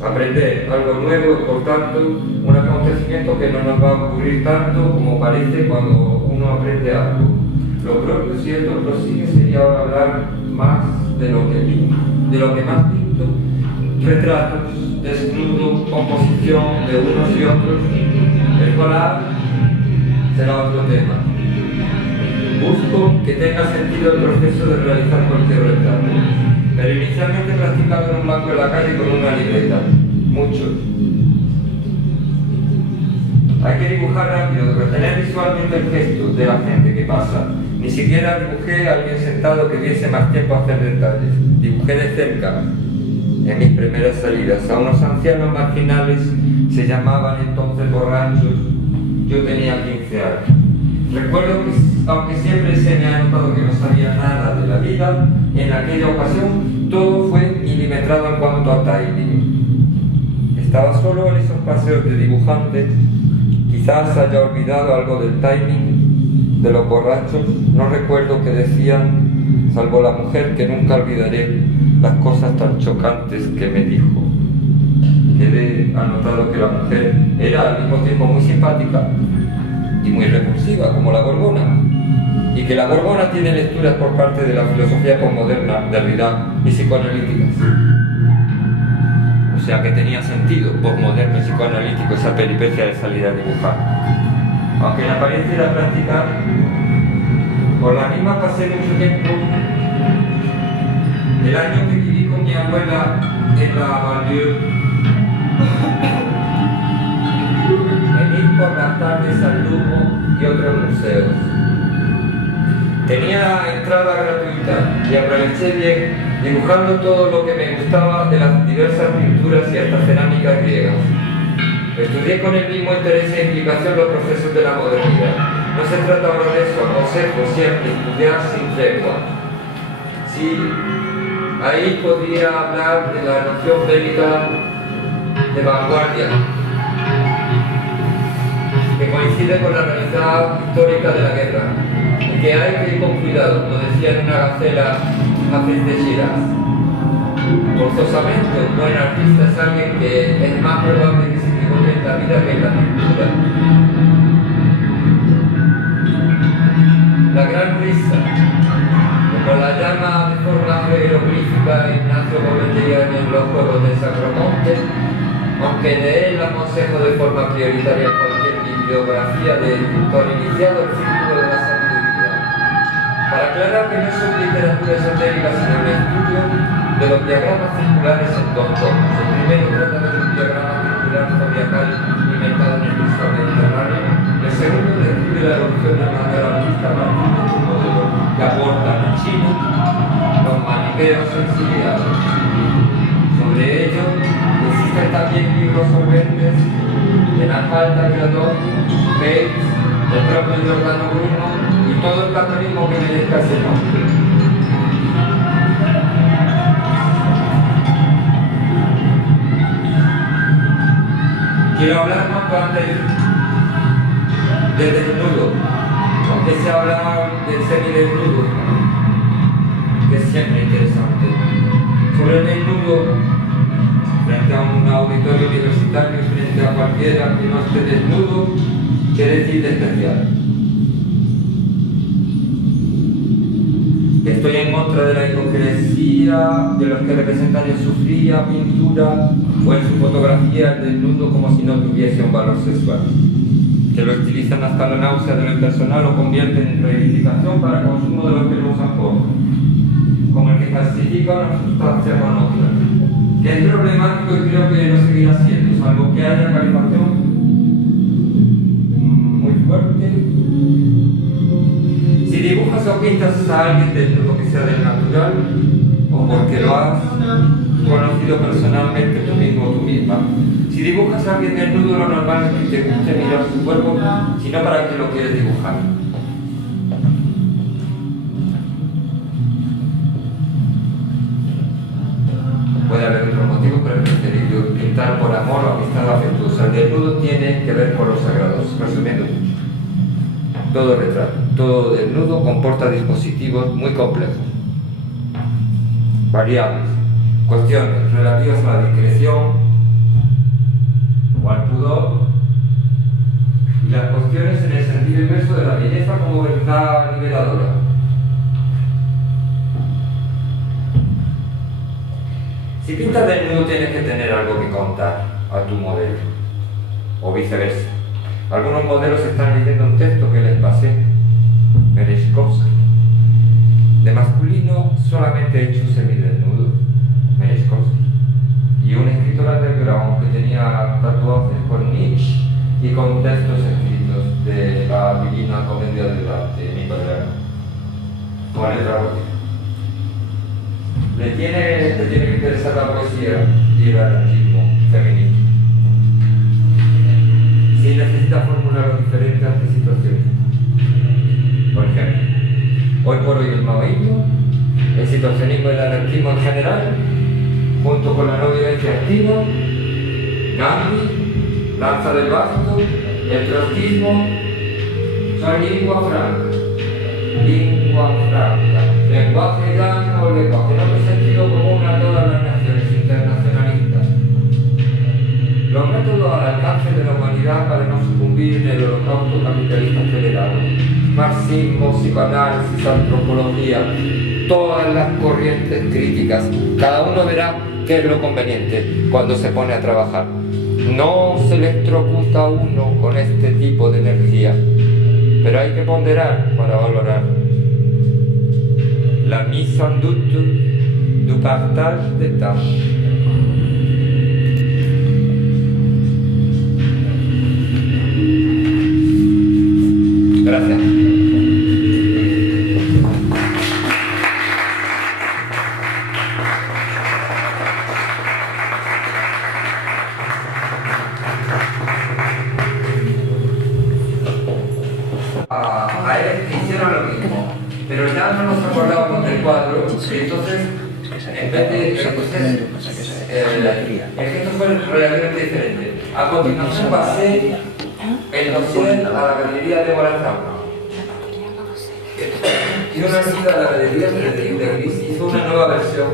Aprender algo nuevo es, por tanto, un acontecimiento que no nos va a ocurrir tanto como parece cuando uno aprende algo. Lo propio, si esto prosigue, sería ahora hablar más de lo que más pinto, retratos, desnudo, composición de unos y otros. El colar será otro tema. Busco que tenga sentido el proceso de realizar cualquier retrato, pero inicialmente he practicado en un banco de la calle con una libreta, mucho. Hay que dibujar rápido, retener visualmente el gesto de la gente que pasa. Ni siquiera dibujé a alguien sentado que diese más tiempo a hacer detalles. Dibujé de cerca, en mis primeras salidas, a unos ancianos marginales, se llamaban entonces borrachos. Yo tenía 15 años. Recuerdo que, aunque siempre se me ha notado que no sabía nada de la vida, en aquella ocasión todo fue milimetrado en cuanto a timing. Estaba solo en esos paseos de dibujante, quizás haya olvidado algo del timing de los borrachos, no recuerdo qué decían, salvo la mujer que nunca olvidaré las cosas tan chocantes que me dijo. Quedé anotado que la mujer era al mismo tiempo muy simpática y muy repulsiva, como la Gorgona, y que la Gorgona tiene lecturas por parte de la filosofía postmoderna, Derrida y psicoanalíticas. O sea que tenía sentido postmoderno y psicoanalítico esa peripecia de salir a dibujar. Aunque en apariencia era practicar, por la misma pasé mucho tiempo. El año que viví con mi abuela en la banlieue, por las tardes al Lugo y otros museos. Tenía entrada gratuita y aproveché bien dibujando todo lo que me gustaba de las diversas pinturas y hasta cerámicas griegas. Estudié con el mismo interés e implicación los procesos de la modernidad. No se trata ahora de eso, aconsejo siempre estudiar sin tregua. Sí, ahí podría hablar de la noción bélica de vanguardia, que coincide con la realidad histórica de la guerra, y que hay que ir con cuidado, como decía en una gacela Hafez de Shiraz. Forzosamente, un buen artista es alguien que es más probable que se equivoque en la vida que en la pintura. La gran risa, como la llama de forma jeroglífica Ignacio Gometean en los Juegos de Sacromonte, aunque de él aconsejo de forma prioritaria cualquier bibliografía del pintor iniciado el círculo de la sabiduría. Para aclarar que no es una literatura esotérica, sino un estudio de los diagramas circulares en dos tomos. El primero trata de un diagrama circular zodiacal inventado en el Cristo Mediterráneo. El segundo describe la evolución de manera vista a partir de un modelo que abordan en China los maniqueos exiliados. Sobre ello, existen también libros solventes de Najalta y Adorno, Bates, el propio Giordano Bruno y todo el platonismo que merezca ese nombre. Quiero hablar cuanto antes del desnudo, aunque se habla del semidesnudo, que es siempre interesante. Sobre el desnudo, frente a un auditorio universitario, frente a cualquiera que no esté desnudo, ¿qué decir de especial? Estoy en contra de la hipocresía de los que representan en su fría pintura o en su fotografía el desnudo como si no tuviese un valor sexual, que lo utilizan hasta la náusea de lo impersonal o convierten en reivindicación para consumo de los que lo usan poco, como el que falsifica una sustancia con otra, que es problemático y creo que lo seguirá siendo, salvo que haya calificación muy fuerte. Si dibujas o pintas a alguien desnudo que sea del natural, o porque lo has conocido personalmente tú mismo o tú misma, si dibujas a alguien desnudo, lo normal es que te guste mirar su cuerpo, sino para que lo quieres dibujar. preferido, pintar por amor o amistad afectuosa. El desnudo tiene que ver con los sagrados. Resumiendo, todo retrato, todo desnudo comporta dispositivos muy complejos, variables, cuestiones relativas a la discreción o al pudor, y las cuestiones en el sentido inverso de la belleza como verdad niveladora. Si pintas desnudo tienes que tener algo que contar a tu modelo, o viceversa. Algunos modelos están leyendo un texto que les pasé, Merezhkovsky. De masculino solamente he hecho semidesnudo, Merezhkovsky. Y un escritor underground que tenía tatuajes con Nietzsche y con textos escritos de la Divina Comedia de Dante, mi padre, con letra gótica. Le tiene que interesar la poesía y el anarquismo femenino. Si necesita formular diferentes ante situaciones. Por ejemplo, hoy por hoy el maoísmo, el situacionismo y el anarquismo en general, junto con la no violencia activa, Gandhi, Lanza del Basto, el trotskismo, son lingua franca. Lingua franca. Lenguaje llano o lenguaje no sentido común a todas las naciones internacionalistas. Los métodos al alcance de la humanidad para no sucumbir en el holocausto capitalista acelerado. Marxismo, psicoanálisis, antropología, todas las corrientes críticas. Cada uno verá qué es lo conveniente cuando se pone a trabajar. No se electrocuta uno con este tipo de energía, pero hay que ponderar para valorar. La mise en doute du partage des tâches. Gracias. A él hicieron lo mismo, pero ya no nos acordábamos del cuadro, y entonces, en vez de... el gesto fue relativamente diferente. A continuación pasé el dossier a la galería de Morazán. Y una visita a la galería de Gris hizo una nueva versión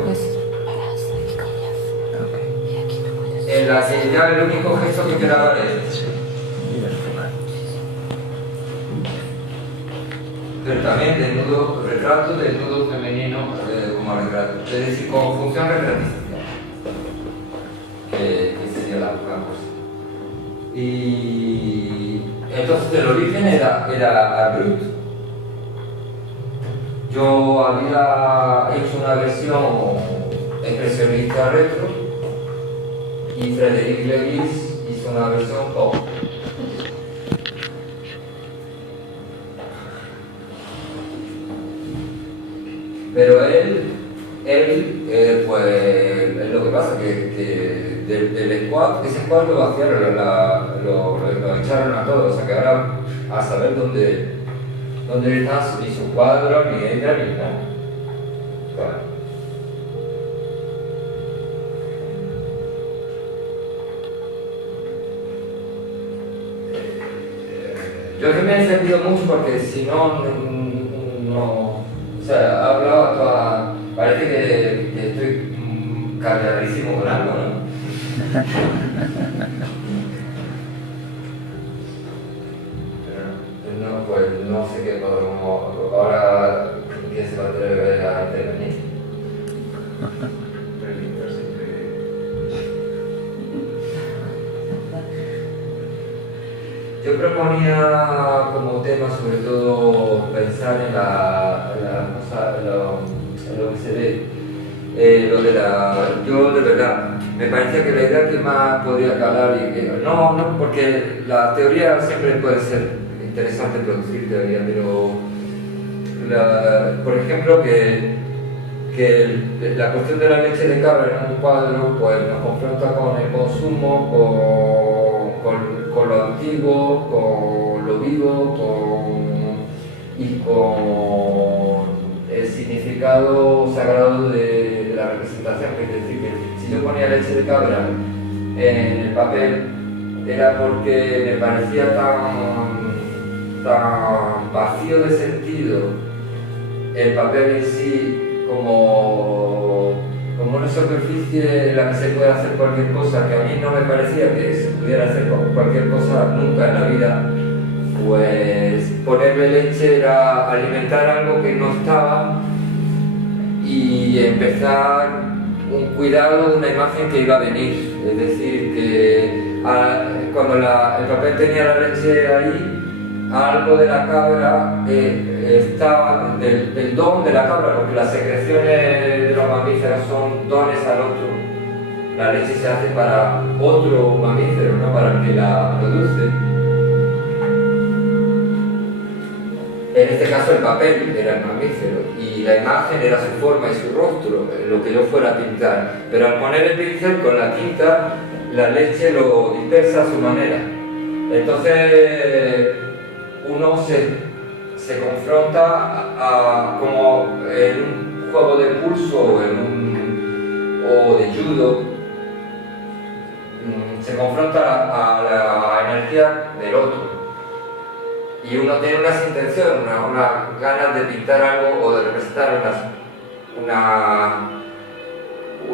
en la que ya el único gesto que quedaba era este. Pero también desnudo, retrato, desnudo femenino como retrato, es decir, con función retratística, que sería la cosa. Y entonces el origen era Brut. Yo había hecho una versión expresionista retro y Frédéric Lévis hizo una versión pop. Pero él pues lo que pasa que del squad, ese squad lo vaciaron, lo echaron a todos, o sea que ahora a saber dónde está ni su cuadro, ni ella, ni nada. Bueno. Yo que me he sentido mucho porque si no, o sea, hablaba toda, parece que estoy cargadísimo con algo, ¿no? Pero no, pues no sé qué podemos, ahora que se va a atrever a intervenir. Yo proponía como tema sobre todo pensar en lo que se ve, yo de verdad, me parecía que la idea que más podría calar y que, no, porque la teoría siempre puede ser interesante producir teoría, pero por ejemplo que la cuestión de la leche de cabra en un cuadro pues nos confronta con el consumo, con lo antiguo, con lo vivo, y con el significado sagrado de la representación, que es decir, que si yo ponía leche de cabra en el papel era porque me parecía tan vacío de sentido el papel en sí como una superficie en la que se puede hacer cualquier cosa, que a mí no me parecía que se pudiera hacer cualquier cosa nunca en la vida. Pues ponerle leche era alimentar algo que no estaba y empezar un cuidado de una imagen que iba a venir. Es decir, que cuando el papel tenía la leche ahí, algo de la cabra estaba, del don de la cabra, porque las secreciones de los mamíferos son dones al otro. La leche se hace para otro mamífero, no para el que la produce. En este caso el papel era el mamífero y la imagen era su forma y su rostro, lo que yo fuera a pintar. Pero al poner el pincel con la tinta, la leche lo dispersa a su manera. Entonces uno se confronta como en un juego de pulso o de judo, se confronta a la energía del otro. Y uno tiene unas intenciones, unas ganas de pintar algo o de representar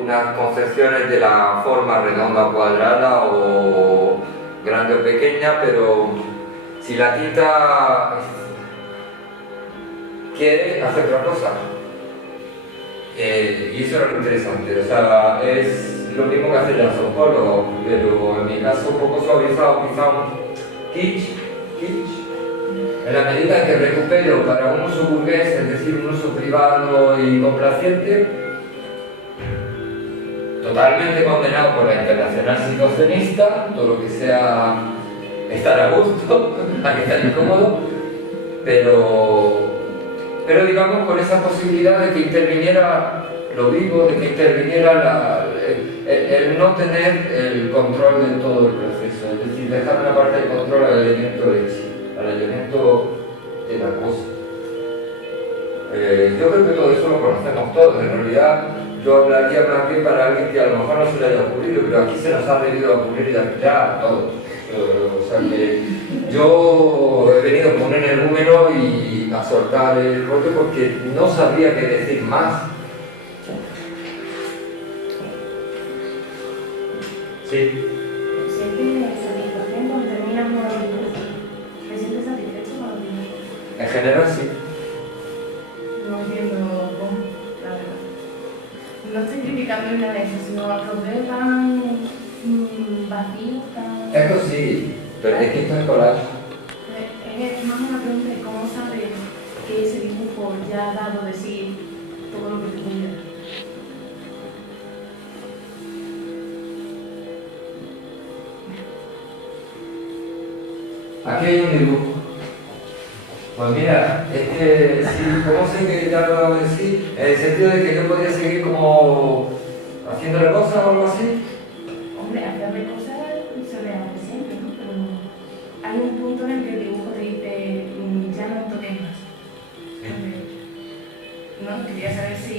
unas concepciones de la forma redonda o cuadrada o grande o pequeña, pero si la tinta quiere hacer otra cosa. Y eso es lo interesante, o sea, es lo mismo que hacen los antropólogos, pero en mi caso un poco suavizado, quizá un kitsch. En la medida en que recupero para un uso burgués, es decir, un uso privado y complaciente, totalmente condenado por la internacional situacionista, todo lo que sea estar a gusto, a que estar incómodo, pero digamos con esa posibilidad de que interviniera lo vivo, de que interviniera el no tener el control de todo el proceso, es decir, dejar una parte del control al elemento leche, al elemento de la cosa. Yo creo que todo eso lo conocemos todos, en realidad yo hablaría más bien para alguien que a lo mejor no se le haya ocurrido, pero aquí se nos ha debido ocurrir ya a todos. O sea que yo he venido a poner el número y a soltar el rollo porque no sabía qué decir más. Sí. ¿Sientes satisfacción cuando terminas un dibujo? ¿Te sientes satisfecho cuando dibujas? En general sí. No entiendo cómo, la verdad. No estoy criticando ni nada de eso, sino lo veo tan vacío, tan... Esto sí, pero es que esto es collage. Es más una pregunta de cómo sabes que ese dibujo ya ha dado de sí todo lo que te podía dar. Aquí hay un dibujo. Pues mira, es que sí, ¿cómo sé que ya lo hago de sí? En el sentido de que yo podría seguir como haciéndole cosas o algo así. Hombre, hacerle cosas se le hace siempre, ¿no? Pero hay un punto en el que el dibujo te dice, ya no toques más. No, quería saber si...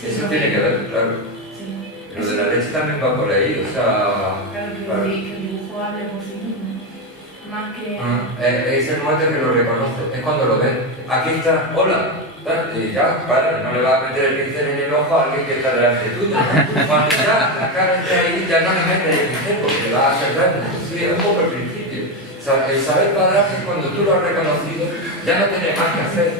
Sí. Eso tiene que ver, claro. Sí. Lo de la leche también va por ahí, o sea... Claro, que el dibujo hable por sí mismo. Más que... es el momento que lo reconoce, es cuando lo ve. Aquí está, hola, y ya, para, no le va a meter el pincel en el ojo a alguien que está delante tuyo. Cuando ya la cara está ahí, ya no le mete el pincel porque va a hacer daño. Sí, es un poco el principio. O sea, el saber cuadrarse es cuando tú lo has reconocido, ya no tienes más que hacer.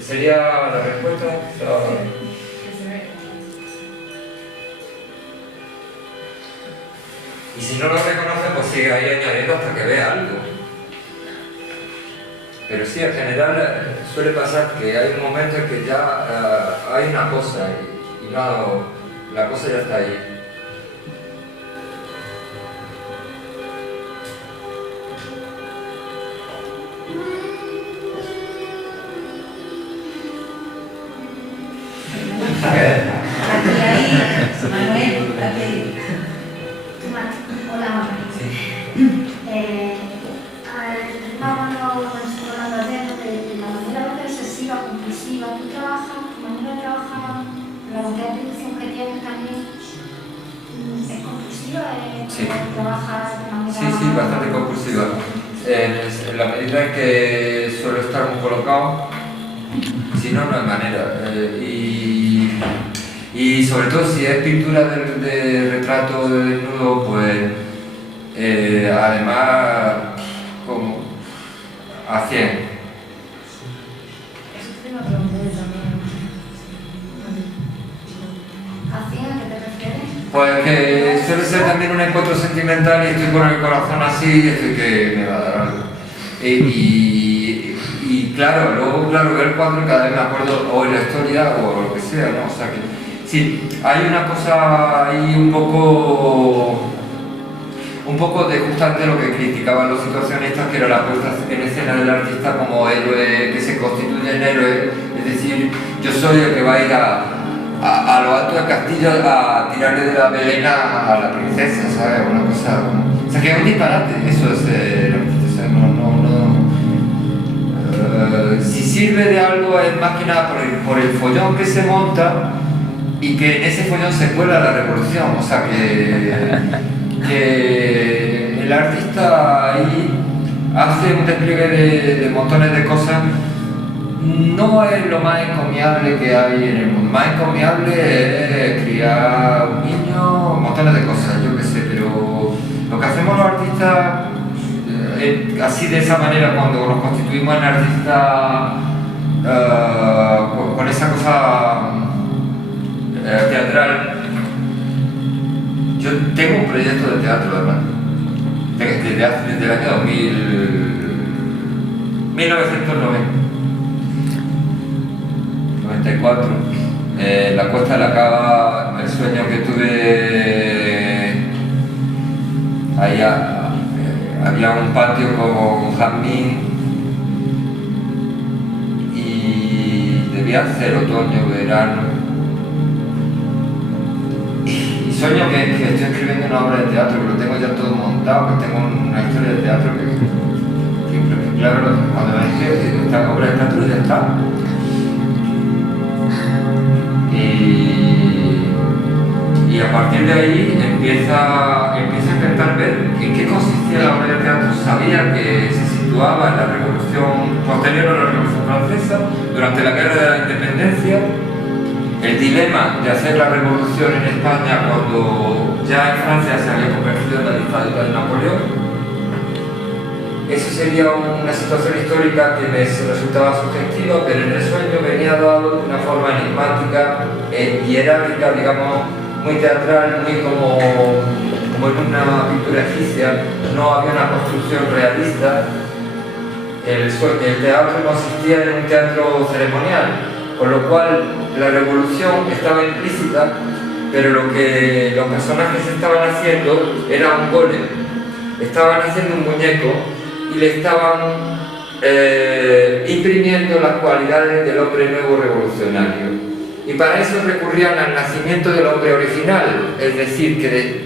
¿Sería la respuesta? O sea, que se ve. y si no lo reconoce, pues sigue ahí añadiendo hasta que vea algo. Pero sí, en general suele pasar que hay un momento en que ya hay una cosa y no, la cosa ya está ahí. Manuel, aquí. Hola, Estábamos hablando ayer de la manera obsesiva, compulsiva. Tú trabajas, tu manera de trabajar, la cantidad de atención que tienes ¿Es compulsiva? Sí. ¿Trabaja de manera...? Sí, bastante compulsiva. En la medida en que suelo estar muy colocado, si no, no hay manera. Y sobre todo si es pintura de retrato de desnudo, pues además como a 100. Eso te iba a preguntar yo también. ¿A 100 a qué te refieres? Pues que suele ser también un encuentro sentimental y estoy con el corazón así y estoy que me va a dar algo. Y claro, luego ver el cuadro cada vez me acuerdo o en la historia o lo que sea, ¿no? O sea que sí, hay una cosa ahí un poco de justamente lo que criticaban los situacionistas, que era la puesta en escena del artista como héroe que se constituye en héroe, es decir, yo soy el que va a ir a lo alto del castillo a tirarle de la melena a la princesa, ¿sabes? Una cosa... O sea, que es un disparate, eso es... si sirve de algo es más que nada por el follón que se monta y que en ese follón se cuela la revolución, o sea que el artista ahí hace un despliegue de montones de cosas. No es lo más encomiable que hay en el mundo. Más encomiable es criar un niño, montones de cosas, yo qué sé, pero lo que hacemos los artistas, así de esa manera, cuando nos constituimos en artistas con esa cosa teatral. Yo tengo un proyecto de teatro, además, desde el año 1994, la Cuesta de la Cava, el sueño que tuve, ahí había un patio con jazmín y debía ser otoño, verano, y sueño que estoy escribiendo una obra de teatro, que lo tengo ya todo montado, que tengo una historia de teatro que claro, cuando me dije esta obra de teatro ya está. Y a partir de ahí empieza a intentar ver en qué consistía la obra de teatro. Sabía que se situaba en la revolución posterior a la Revolución Francesa, durante la Guerra de la Independencia, el dilema de hacer la revolución en España cuando ya en Francia se había convertido en la dictadura de Napoleón. Eso sería una situación histórica que me resultaba sugestiva, pero en el sueño venía dado de una forma enigmática, hierática, digamos, muy teatral, muy como en una pintura egipcia. No había una construcción realista. El teatro consistía en un teatro ceremonial, con lo cual la revolución estaba implícita, pero lo que los personajes estaban haciendo era un golem. Estaban haciendo un muñeco y le estaban imprimiendo las cualidades del hombre nuevo revolucionario. Y para eso recurrían al nacimiento del hombre original, es decir, que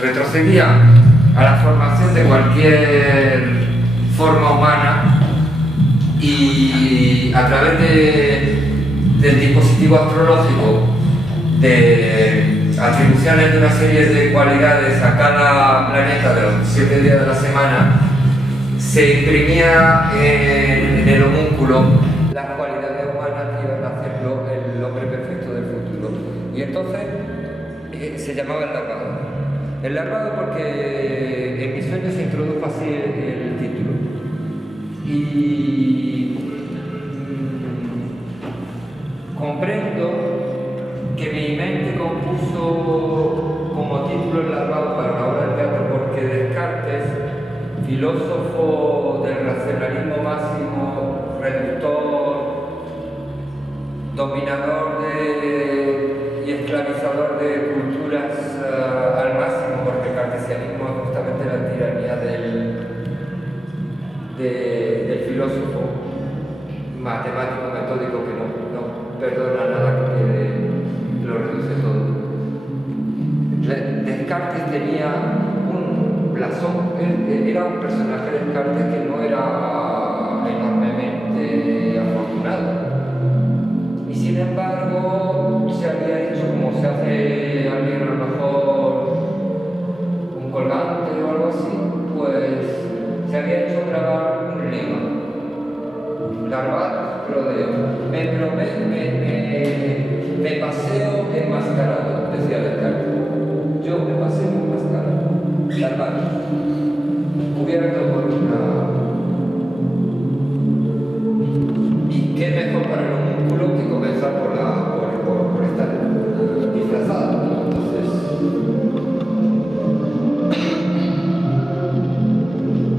retrocedían a la formación de cualquier forma humana y a través del dispositivo astrológico, de atribuciones de una serie de cualidades a cada planeta de los 7 días de la semana, se imprimía en el homúnculo las cualidades humanas que iban a hacerlo el hombre perfecto del futuro. Y entonces se llamaba el larvado. El larvado porque en mis sueños se introdujo así el título. Y comprendo que mi mente compuso como título el larvado para la obra de teatro porque Descartes, filósofo del racionalismo máximo, reductor, dominador y esclavizador de culturas al máximo, porque el cartesianismo es justamente la tiranía del filósofo matemático, metódico, que no perdona nada, que lo reduce todo. Descartes tenía un blasón, era un personaje de Descartes que no era enormemente afortunado. Y sin embargo, se había hecho como se hace alguien a lo mejor rodeo. Me paseo enmascarado, decía Descartes. Yo me paseo enmascarado, salvaje, cubierto por una... ¿Y qué mejor para los músculos que comenzar por estar disfrazado? Entonces,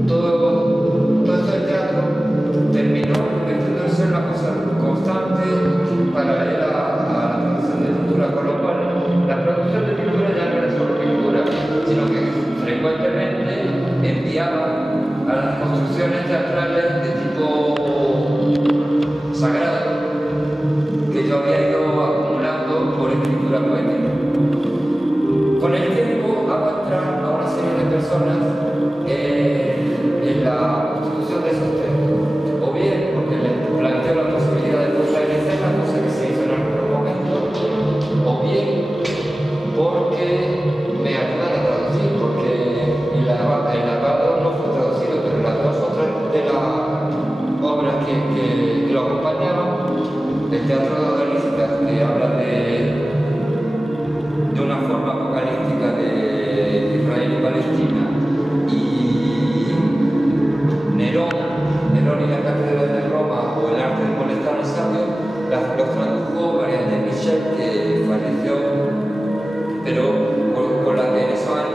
todo eso del teatro terminó convirtiendo en ser una cosa constante, paralela a la producción de pintura, con lo cual la producción de pintura ya no era solo pintura, sino que frecuentemente enviaba a las construcciones teatrales de tipo sagrado que yo había ido acumulando por escritura poética. Con el tiempo hago entrar a una serie de personas en la constitución de esos textos, o bien porque les planteo la posibilidad de puesta en escena, cosa que se hizo en algunos momentos, o bien porque me ayudan a traducir, porque el lavado no fue traducido, pero las dos otras de las obras que lo acompañaban, el teatro de odalisca, que habla de una forma apocalíptica de Israel y Palestina, y Nerón y la Catedral de Roma, o el arte de molestar al sabio, los tradujo María de Michel, que falleció, pero con la que en esos años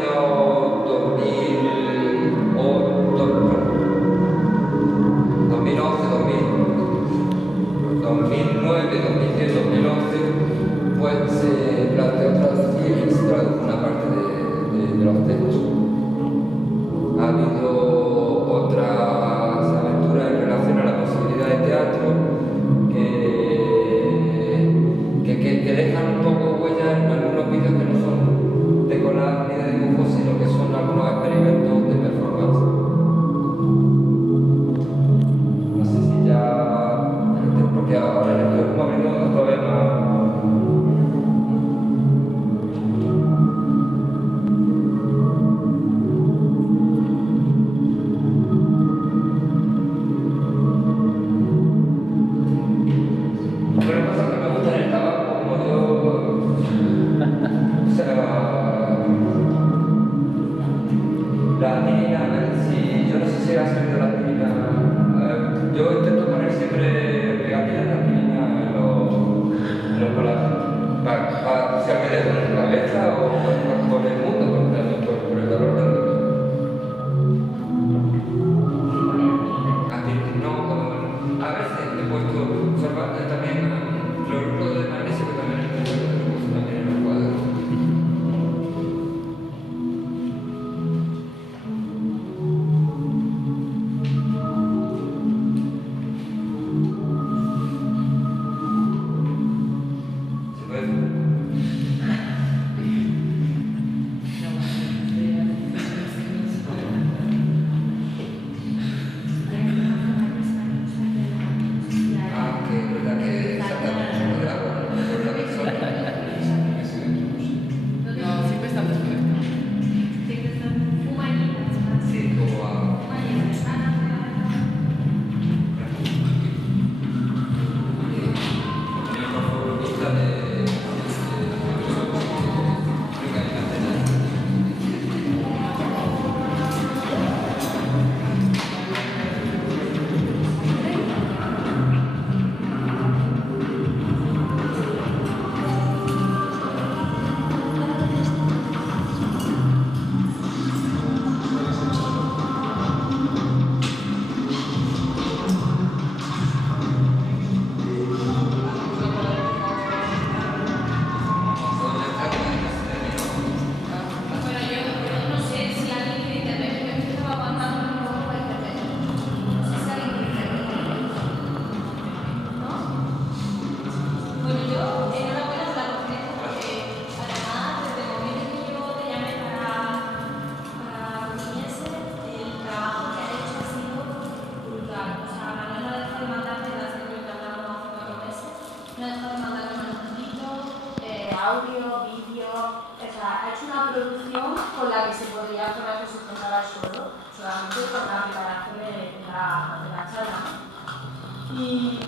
2009, 2010, 2011, pues se planteó traducir y se tradujo una parte de los textos. Ha habido otras aventuras en relación a la posibilidad de teatro que dejan un poco huella en algunos vídeos que no son de collage ni de dibujos, sino que son algunos experimentos de performance. No sé si ya... porque ahora le estoy como abriendo todavía más... Pero cosas que me gustan en el tabaco, como yo... O sea... La aspirina, si yo no sé si has salido la aspirina... yo intento poner siempre pegatinas de aspirina en los collages. Para si alguien le duele la cabeza o por el mundo, también por el dolor del mundo. No, a veces he puesto sorbate también, cloruro de magnesio, que también es muy bueno, que lo puse también en los cuadros. ¿Se puede? Ah, que es verdad que exactamente por la persona. No, siempre está después. Sí, como a... audio, vídeo, o sea, ha hecho una producción con la que se podría poner que sustentar al suelo, solamente con la preparación de la charla. Y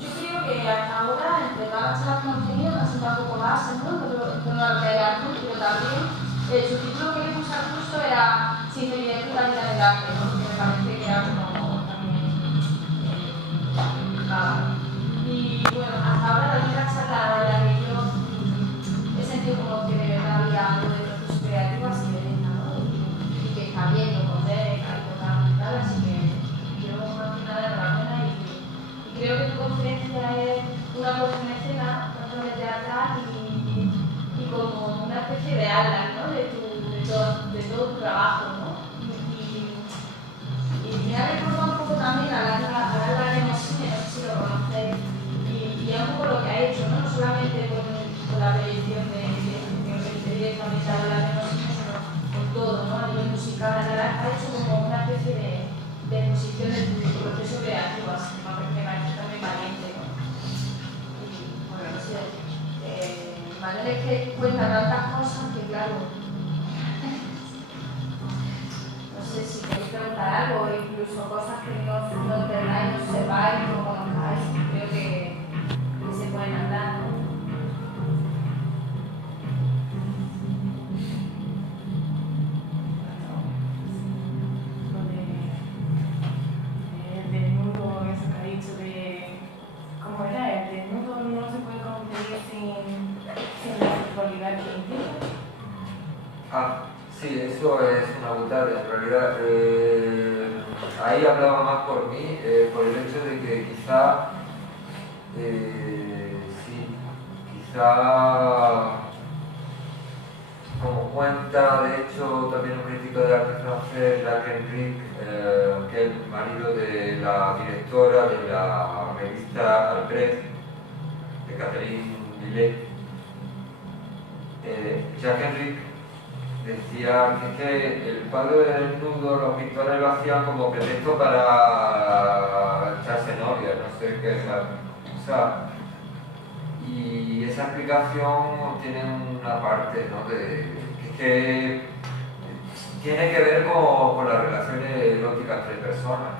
yo creo que hasta ahora, entre todas las charlas que hemos tenido, nos ha sentado un poco base, ¿no? En torno a lo que era el arte, pero también el subtítulo que le puse al curso era Ciencia y Literatura y del arte, ¿no? Que me parece que era como también complicado. Y bueno, hasta ahora la única charla en la que yo he sentido como que de verdad había algo de proceso creativo así de Elena, ¿no? Y que está bien, lo contesta y total y tal, así que yo más que nada enhorabuena y creo que tu conferencia es una puesta en escena bastante teatral y como una especie de alas, ¿no? de todo tu trabajo, ¿no? Y me ha recordado un poco también a la Nemosine, no sé si lo conocéis, y es un poco lo que ha hecho, ¿no? No solamente con la proyección de directamente a la Nemosine, sino con todo, ¿no? A nivel musical, ha hecho como una especie de exposición de tu proceso creativo, así que me parece también valiente, ¿no? Y bueno, no sé, Manuel es que cuenta tantas cosas que claro, no sé si queréis preguntar algo, o incluso cosas que no entendáis, no sepáis, no conozcáis, creo que se pueden hablar, ¿no? El desnudo, eso que ha dicho de... ¿Cómo era? El desnudo no se puede concebir sin la sexualidad que implica. Sí, eso es una butada. En realidad, ahí hablaba más por mí, por el hecho de que quizá como cuenta, de hecho, también un crítico de arte francés, Jacques Henrique, que es el marido de la directora de la revista Albrecht, de Catherine Millet. Jacques Henrique decía que el cuadro de desnudo los pintores lo hacían como pretexto para echarse novia, no sé qué, o sea, y esa explicación tiene una parte, ¿no? que tiene que ver con las relaciones eróticas entre personas.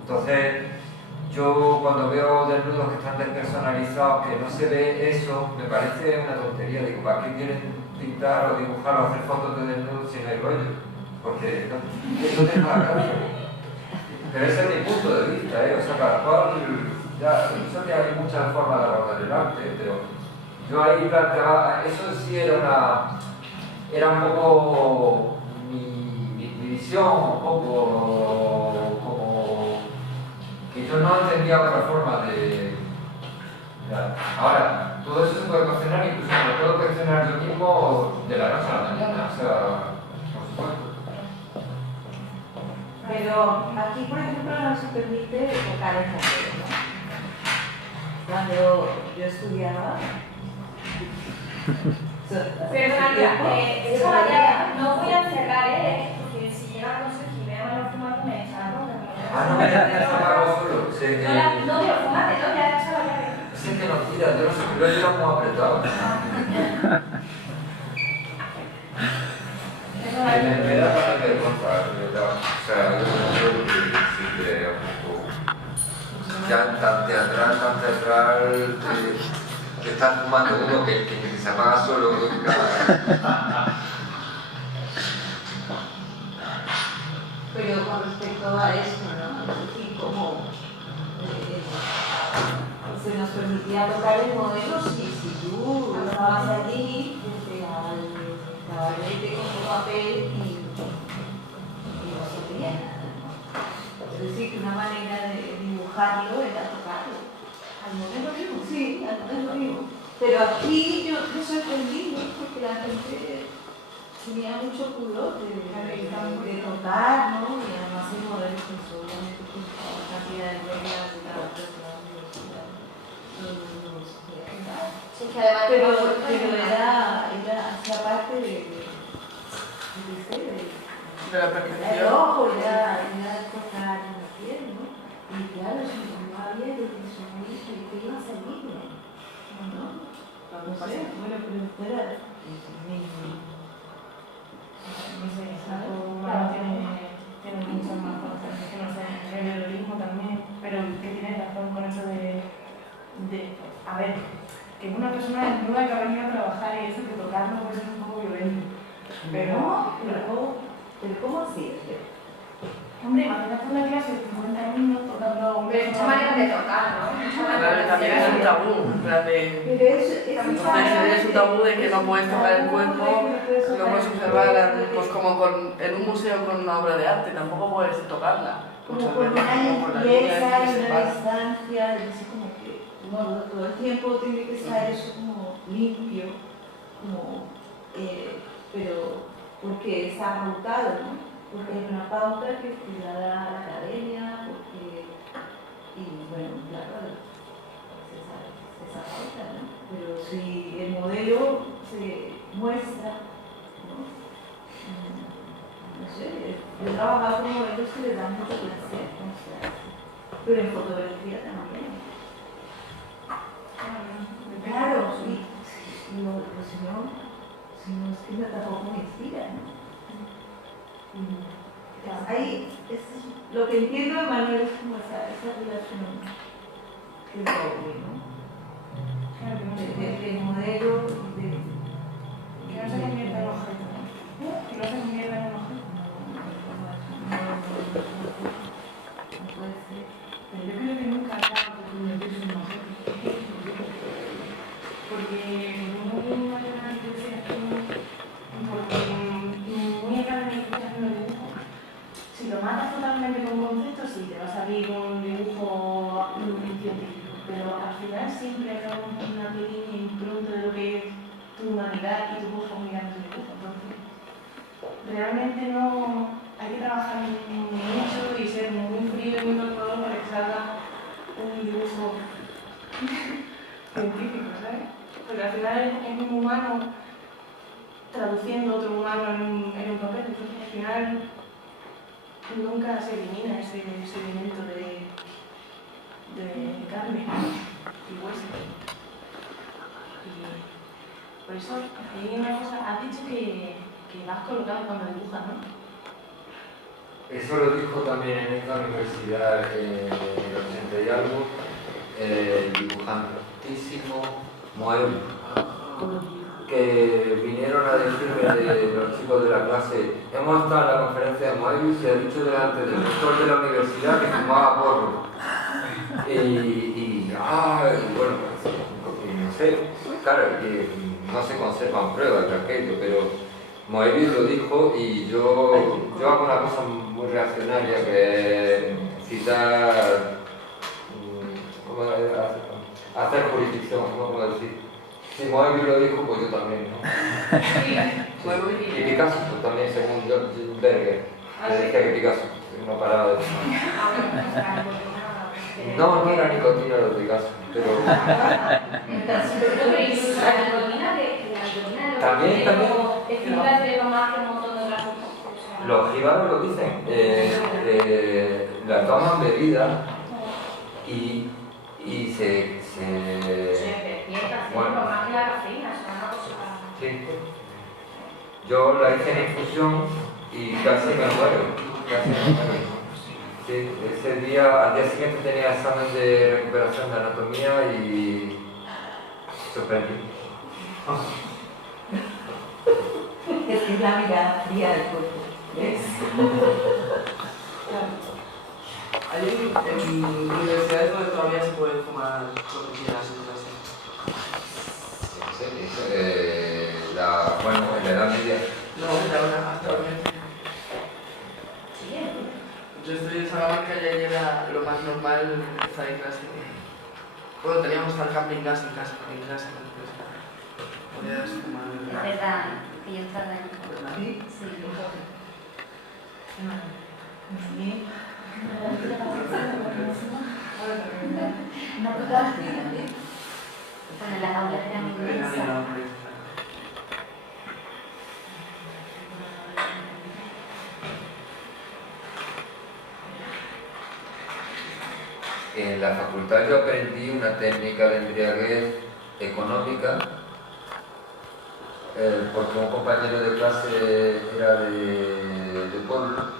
Entonces, yo cuando veo desnudos que están despersonalizados, que no se ve eso, me parece una tontería. Digo, ¿para qué quieren pintar o dibujar o hacer fotos de desnudos sin el rollo? Porque no tiene nada que ver. Pero ese es mi punto de vista, o sea, cada cual, ya, eso que hay muchas formas de abordar el arte, pero yo ahí planteaba, eso sí era un poco mi visión, un poco como que yo no entendía otra forma de... Ahora, todo eso se puede cuestionar, incluso me puedo cuestionar yo mismo de la noche a la mañana, o sea, por supuesto. Pero aquí, por ejemplo, no se permite tocar el modelo, ¿no? Cuando yo estudiaba... Perdona, no voy a cerrar, porque si llega a conseguir y me van a fumar, me echan, ¿no? No, me voy a solo. No, pero fumate, ¿no? Ya he echado la llave. Es que no tira, yo no sé, lo he tirado muy apretado. Me da bastante vergüenza, o sea, yo creo que sí que un poco ya tan teatral, que estás fumando uno que se apaga solo. Pero con respecto a esto, ¿no? Y como se nos permitía tocar el modelo, si tú estabas allí frente al caballete con tu papel y no se veía nada, ¿no? Es decir, que una manera de dibujarlo era tocarlo. Al modelo vivo, sí, al modelo vivo. Pero aquí yo sorprendí, ¿no? Porque la gente tenía mucho pudor de tocar, ¿no? Y además el modelo, pues obviamente, con la cantidad de reglas de cada persona. Sí, que además Pero hacía parte de la perfección. el ojo, era tocar la piel, ¿no? Y claro, si no había de eso, ¿qué iba a salir? ¿No? No sé, bueno, pero era No sé, tiene muchas más cosas, que no sé, el realismo también. pero que tienes razón con eso de a ver, que una persona desnuda que ha venido a trabajar y eso, que tocarlo puede ser un poco violento. Pero ¿cómo así? hombre, imagínate una clase de 50 niños tocando un Pero muchas maneras de tocar, ¿no? Claro, también es un tabú, en plan de... Entonces es un tabú de que no puedes tocar el cuerpo, no puedes observar, pues como en un museo con una obra de arte, tampoco puedes tocarla. Como con una limpieza y una distancia, así como que todo el tiempo tiene que estar eso como limpio, como, pero porque está pautado, ¿no? Porque hay una pauta que la da la academia, porque, y bueno, claro, esa pauta, ¿no? Pero si el modelo se muestra, ¿no? No sé, yo trabajaba con modelos que les dan mucho placer mostrarse, pero en fotografía también. Claro, sí, si no es que tampoco me inspira, ¿no? Ahí, lo que entiendo de Manuel es como esa relación que es doble, ¿no? Del modelo y de... que no se convierta en objeto, ¿no? Que no se convierta en objeto. No puede ser. Pero yo creo que nunca acaba por convertirse en objeto. Porque como no hay una diferenciación muy académica en el dibujo, si lo matas totalmente con conceptos, sí, te va a salir un dibujo científico, pero al final siempre hay una pequeña impronta de lo que es tu humanidad y tu dibujo mirando tu dibujo. Entonces, realmente no hay que trabajar mucho y ser muy frío y muy calculador para que salga un dibujo científico, ¿sabes? Porque al final es un humano traduciendo otro humano en un papel, entonces al final nunca se elimina ese elemento de carne y hueso. Y por eso, hay una cosa, has dicho que vas colocado cuando dibujas, ¿no? Eso lo dijo también en esta universidad en el 80 y algo, el dibujantísimo Moebius, que vinieron a decirme de los chicos de la clase, hemos estado en la conferencia de Moebius y ha dicho delante del rector de la universidad que fumaba porro. Y bueno, no sé, claro, que no se conservan pruebas de aquello, pero Moebius lo dijo y yo hago una cosa muy reaccionaria que es citar, hacer jurisdicción, ¿no? Como decir, si Moebius lo dijo, pues yo también, ¿no? Y Picasso pues, también, según George Berger, que decía que Picasso no paraba de fumar. No era nicotina lo de Picasso, pero... También. Los jíbaros lo dicen, la toman bebida y se bueno, más que la cafeína, es una cosa... Sí. Yo la hice en infusión y casi me muero. Sí, ese día, al día siguiente tenía examen de recuperación de anatomía y sorprendí. Es que es la mirada fría del cuerpo. ¿Ves? Hay en universidades donde todavía se puede fumar lo que quieras en clase. Bueno, en la Edad Media. No, ya actualmente. Yo estoy en Salamanca y ahí era lo más normal estar en clase. Bueno, teníamos hasta el camping gas en clase, entonces podías fumar. Es verdad, que yo estaba ahí. Sí, Sí. Bien. Una puta fría. Bueno, las aulas eran inmensas. En la facultad yo aprendí una técnica de embriaguez económica porque un compañero de clase era de pueblo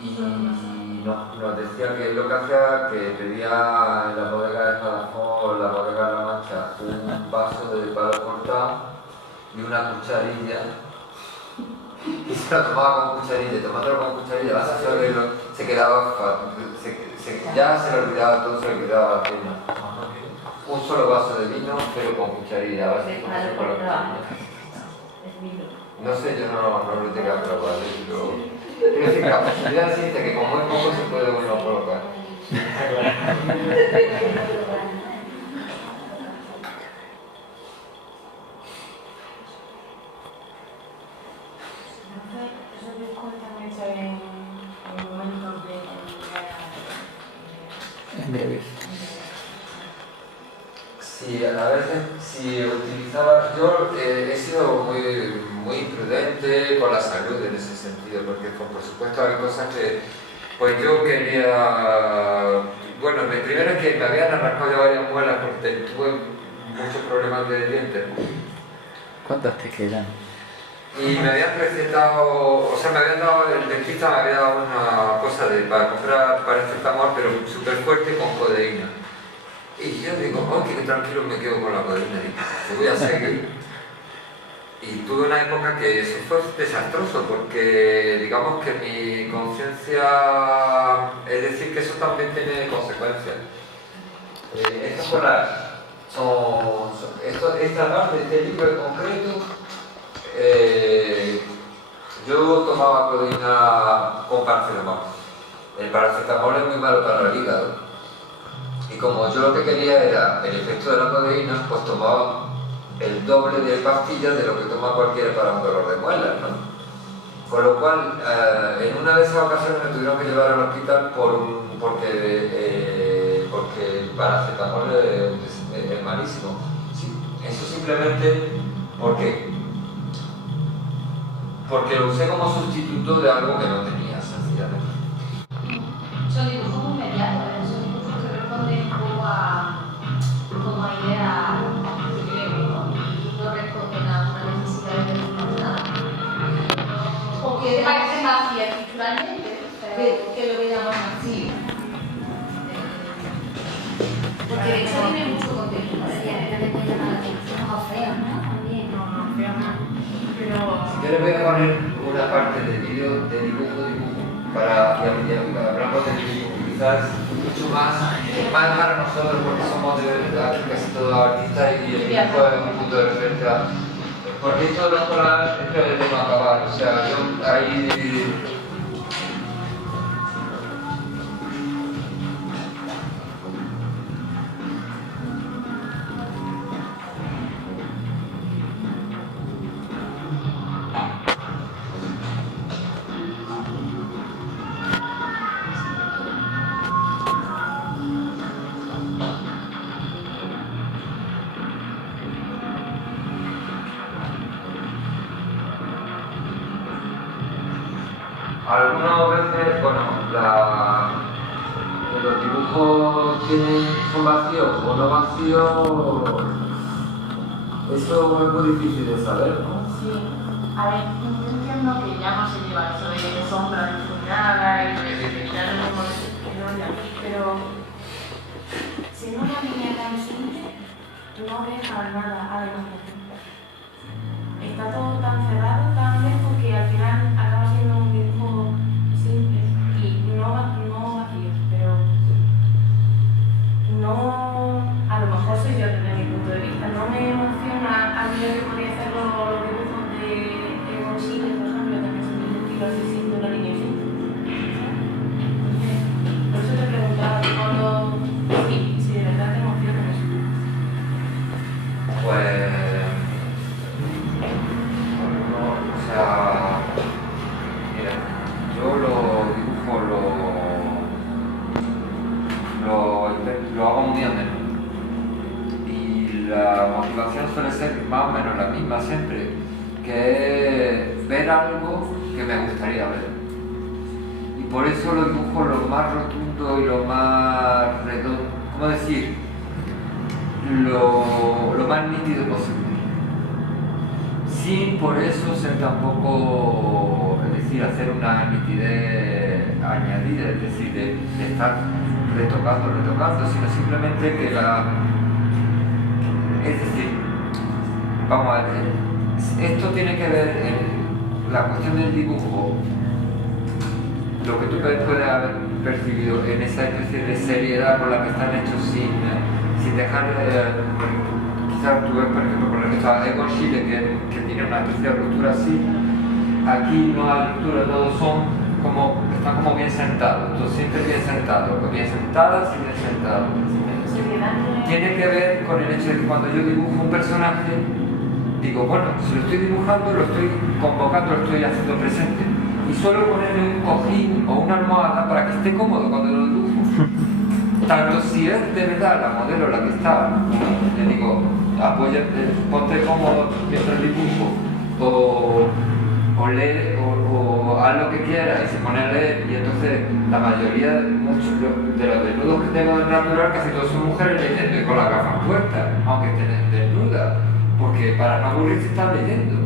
y nos decía que lo que hacía, que pedía en la bodega de Espadafón, la bodega de La Mancha, un vaso de palo cortado y una cucharilla, y se lo tomaba con cucharilla, tomándolo con cucharilla, vas a saberlo, se quedaba, ya se le olvidaba todo, se le quedaba la pena. Un solo vaso de vino, pero con cucharilla, a ver si con la cucharilla. No sé, yo no lo tengo que probar, pero quiero decir, la posibilidad existe que con muy poco se puede uno colocar. Esos discos están hechos en momentos de En breves. Sí, a veces si utilizaba, yo he sido muy imprudente con la salud en ese sentido, porque por supuesto hay cosas que pues yo quería, bueno, primero es que me habían arrancado ya varias muelas porque tuve muchos problemas de dientes. ¿Cuántas te quedan? Y me habían recetado, o sea, me habían dado, el dentista me había dado una cosa para comprar paracetamol, pero súper fuerte con codeína. Y yo digo, oh, que tranquilo me quedo con la codeína, y voy a seguir. Y tuve una época que eso fue desastroso, porque digamos que mi conciencia, es decir, que eso también tiene consecuencias. Esta parte de este libro en concreto, yo tomaba codeína con paracetamol. El paracetamol es muy malo para el hígado. Y como yo lo que quería era el efecto de la codeína, pues tomaba el doble de pastillas de lo que toma cualquiera para un dolor de muelas, ¿no? Con lo cual, en una de esas ocasiones me tuvieron que llevar al hospital porque el paracetamol es malísimo. Sí, eso simplemente porque lo usé como sustituto de algo que no tenía, sencillamente. Son dibujos muy mediados, son dibujos que responden un poco a ideas y no responden a una necesidad de nada. O que parecen vacías culturalmente, que lo que llamamos vacío. Porque de hecho tiene mucho contenido. Yo les voy a poner una parte de vídeo de dibujo, para hablamos de dibujo, quizás mucho más para nosotros porque somos casi todos artistas y el dibujo es un punto de referencia. Porque esto no escolar es que de no acabar, o sea, yo ahí... Algunas veces, bueno, los dibujos son vacíos o no vacíos, eso es muy difícil de saber, ¿no? Sí, a ver, yo entiendo que ya no se lleva eso de sombra difuminada y de ya no hemos de aquí, pero siendo una línea tan simple, no deja nada a la imaginación. Está todo tan cerrado, tan lejos, que al final acaba siendo un dibujo simple y no vacío, pero no, a lo mejor soy yo desde mi punto de vista, no me emociona al nivel que podría hacer los dibujos de Egon Schiele, por ejemplo, también son dibujos así sin una línea simple. Por eso te preguntaba cuando si de verdad te emociona eso. Pues... mira, yo lo dibujo, lo hago muy a menudo. Y la motivación suele ser más o menos la misma siempre, que es ver algo que me gustaría ver. Y por eso lo dibujo lo más rotundo y lo más redondo, ¿cómo decir? Lo más nítido posible. sin por eso ser tampoco, es decir, hacer una nitidez añadida, es decir, de estar retocando, sino simplemente que es decir, vamos a ver, esto tiene que ver en la cuestión del dibujo, lo que tú puedes haber percibido en esa especie de seriedad con la que están hechos sin dejar quizás tú ves, por ejemplo, con el que estaba de Chile, que tiene una especie de ruptura así. Aquí no hay ruptura, todos están como bien sentados, entonces siempre bien sentados, bien sentadas y bien sentados. Tiene que ver con el hecho de que cuando yo dibujo un personaje, digo, bueno, si lo estoy dibujando, lo estoy convocando, lo estoy haciendo presente. Y suelo ponerle un cojín o una almohada para que esté cómodo cuando lo dibujo. Tanto si es de verdad la modelo la que está, le digo, apóyate, ponte cómodo mientras dibujo, o lee, o haz lo que quieras y se pone a leer, y entonces la mayoría de los desnudos que tengo de natural, casi todas son mujeres leyendo y con las gafas puestas, aunque estén desnudas, porque para no aburrirse están leyendo.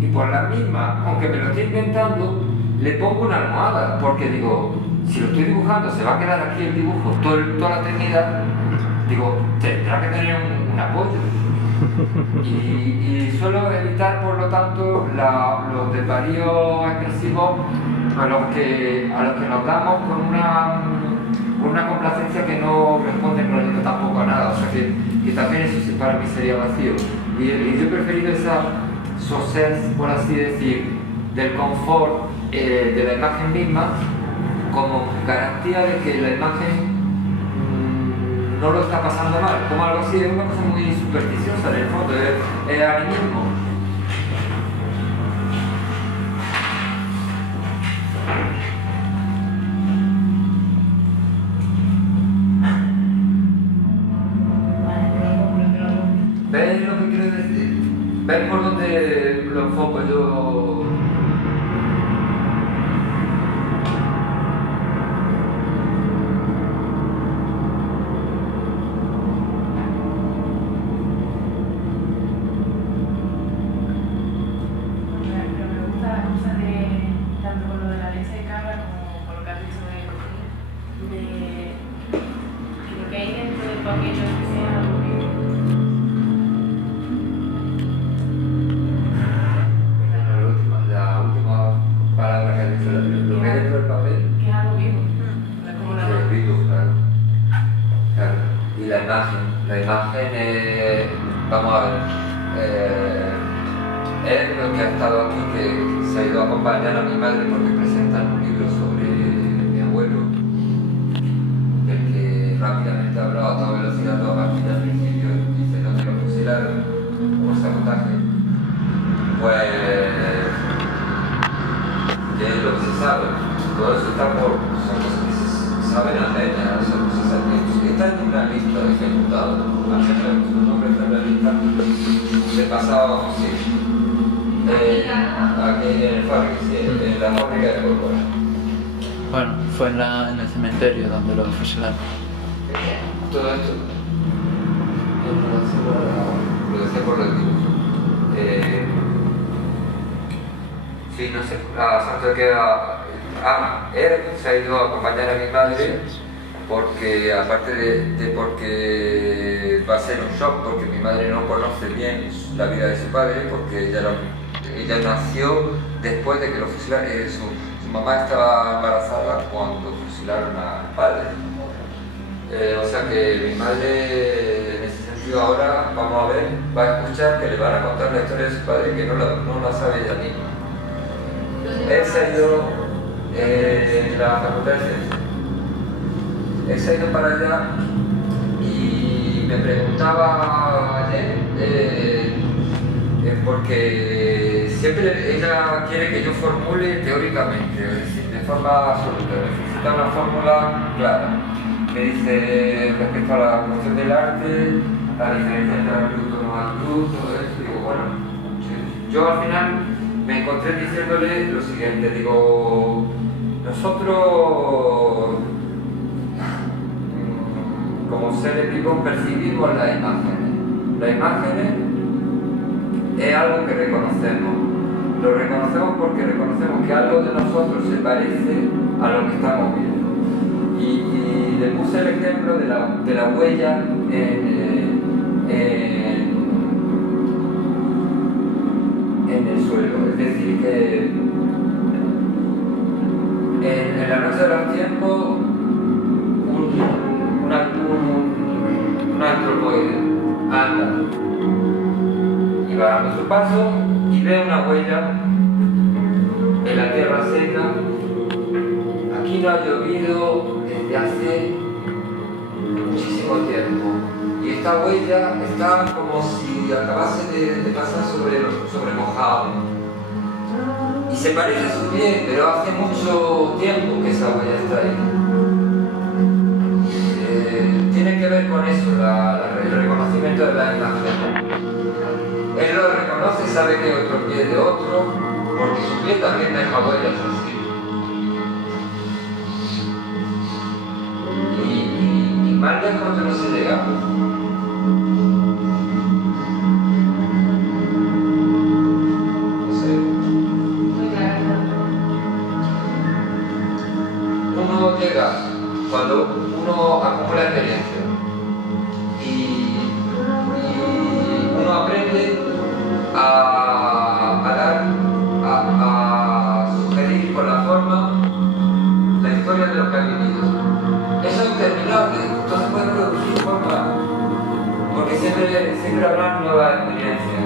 Y por la misma, aunque me lo estoy inventando, le pongo una almohada, porque digo, si lo estoy dibujando, se va a quedar aquí el dibujo toda la eternidad, digo, tendrá que tener un apoyo. Y suelo evitar, por lo tanto, los desvaríos expresivos a los que nos damos con una complacencia que no responde en realidad tampoco a nada. O sea que también eso sí para mí sería vacío. Y yo he preferido esa sosez, por así decir, del confort de la imagen misma, como garantía de que la imagen no lo está pasando mal, como algo así, es una cosa muy supersticiosa en el fondo, es animismo. ¿Ves lo que quiero decir? ¿Ves por dónde lo enfoco yo? La imagen vamos a ver, es lo que ha estado aquí, que se ha ido a acompañar a mi madre porque presentan un libro sobre mi abuelo, del que rápidamente ha hablado a toda velocidad, toda partida al principio, dice dónde lo fusilaron por sabotaje. Pues ¿qué es lo que se sabe? Todo eso está son cosas que se saben a leña, son cosas que está en una lista de ejecutados, su nombre está en la lista de pasado, sí. Aquí en el fábrica, sí, en la fábrica de Corpora. Bueno, fue en el cementerio donde lo fusilaron. Todo esto lo decía por los dibujos. Sí, no sé, a Santo queda. Él se ha ido a acompañar a mi madre porque, aparte de porque va a ser un shock, porque mi madre no conoce bien la vida de su padre, porque ella nació después de que lo fusilaron. Su mamá estaba embarazada cuando fusilaron al padre. O sea que mi madre, en ese sentido, ahora vamos a ver, va a escuchar que le van a contar la historia de su padre, que no la sabe ella misma. Él se ha ido en la Facultad de Ciencias. Él se ha ido para allá y me preguntaba ayer, porque siempre ella quiere que yo formule teóricamente, es decir, de forma absoluta, necesita una fórmula clara. Me dice respecto a la cuestión del arte, la diferencia entre abrupto y no abrupto, todo eso, digo, bueno, yo al final me encontré diciéndole lo siguiente, digo, nosotros como seres vivos percibimos las imágenes es algo que reconocemos. Lo reconocemos porque reconocemos que algo de nosotros se parece a lo que estamos viendo. Y le puse el ejemplo de la huella en el suelo. Es decir, que en la noche de los tiempos un antropoide anda y va dando su paso y ve una huella en la tierra seca. Aquí no ha llovido desde hace muchísimo tiempo y esta huella está como si acabase de pasar sobre mojado y se parece a su pie, pero hace mucho tiempo que esa huella está ahí. Tiene que ver con eso, el reconocimiento de la imagen. Él lo reconoce, sabe que es otro pie de otro, porque su pie también deja huellas así. Y más lejos no se llega. No sé. Uno llega cuando uno acumula experiencia y uno aprende a sugerir con la forma la historia de lo que ha vivido. Eso es interminable, entonces puede producir forma, porque siempre habrá nuevas experiencias.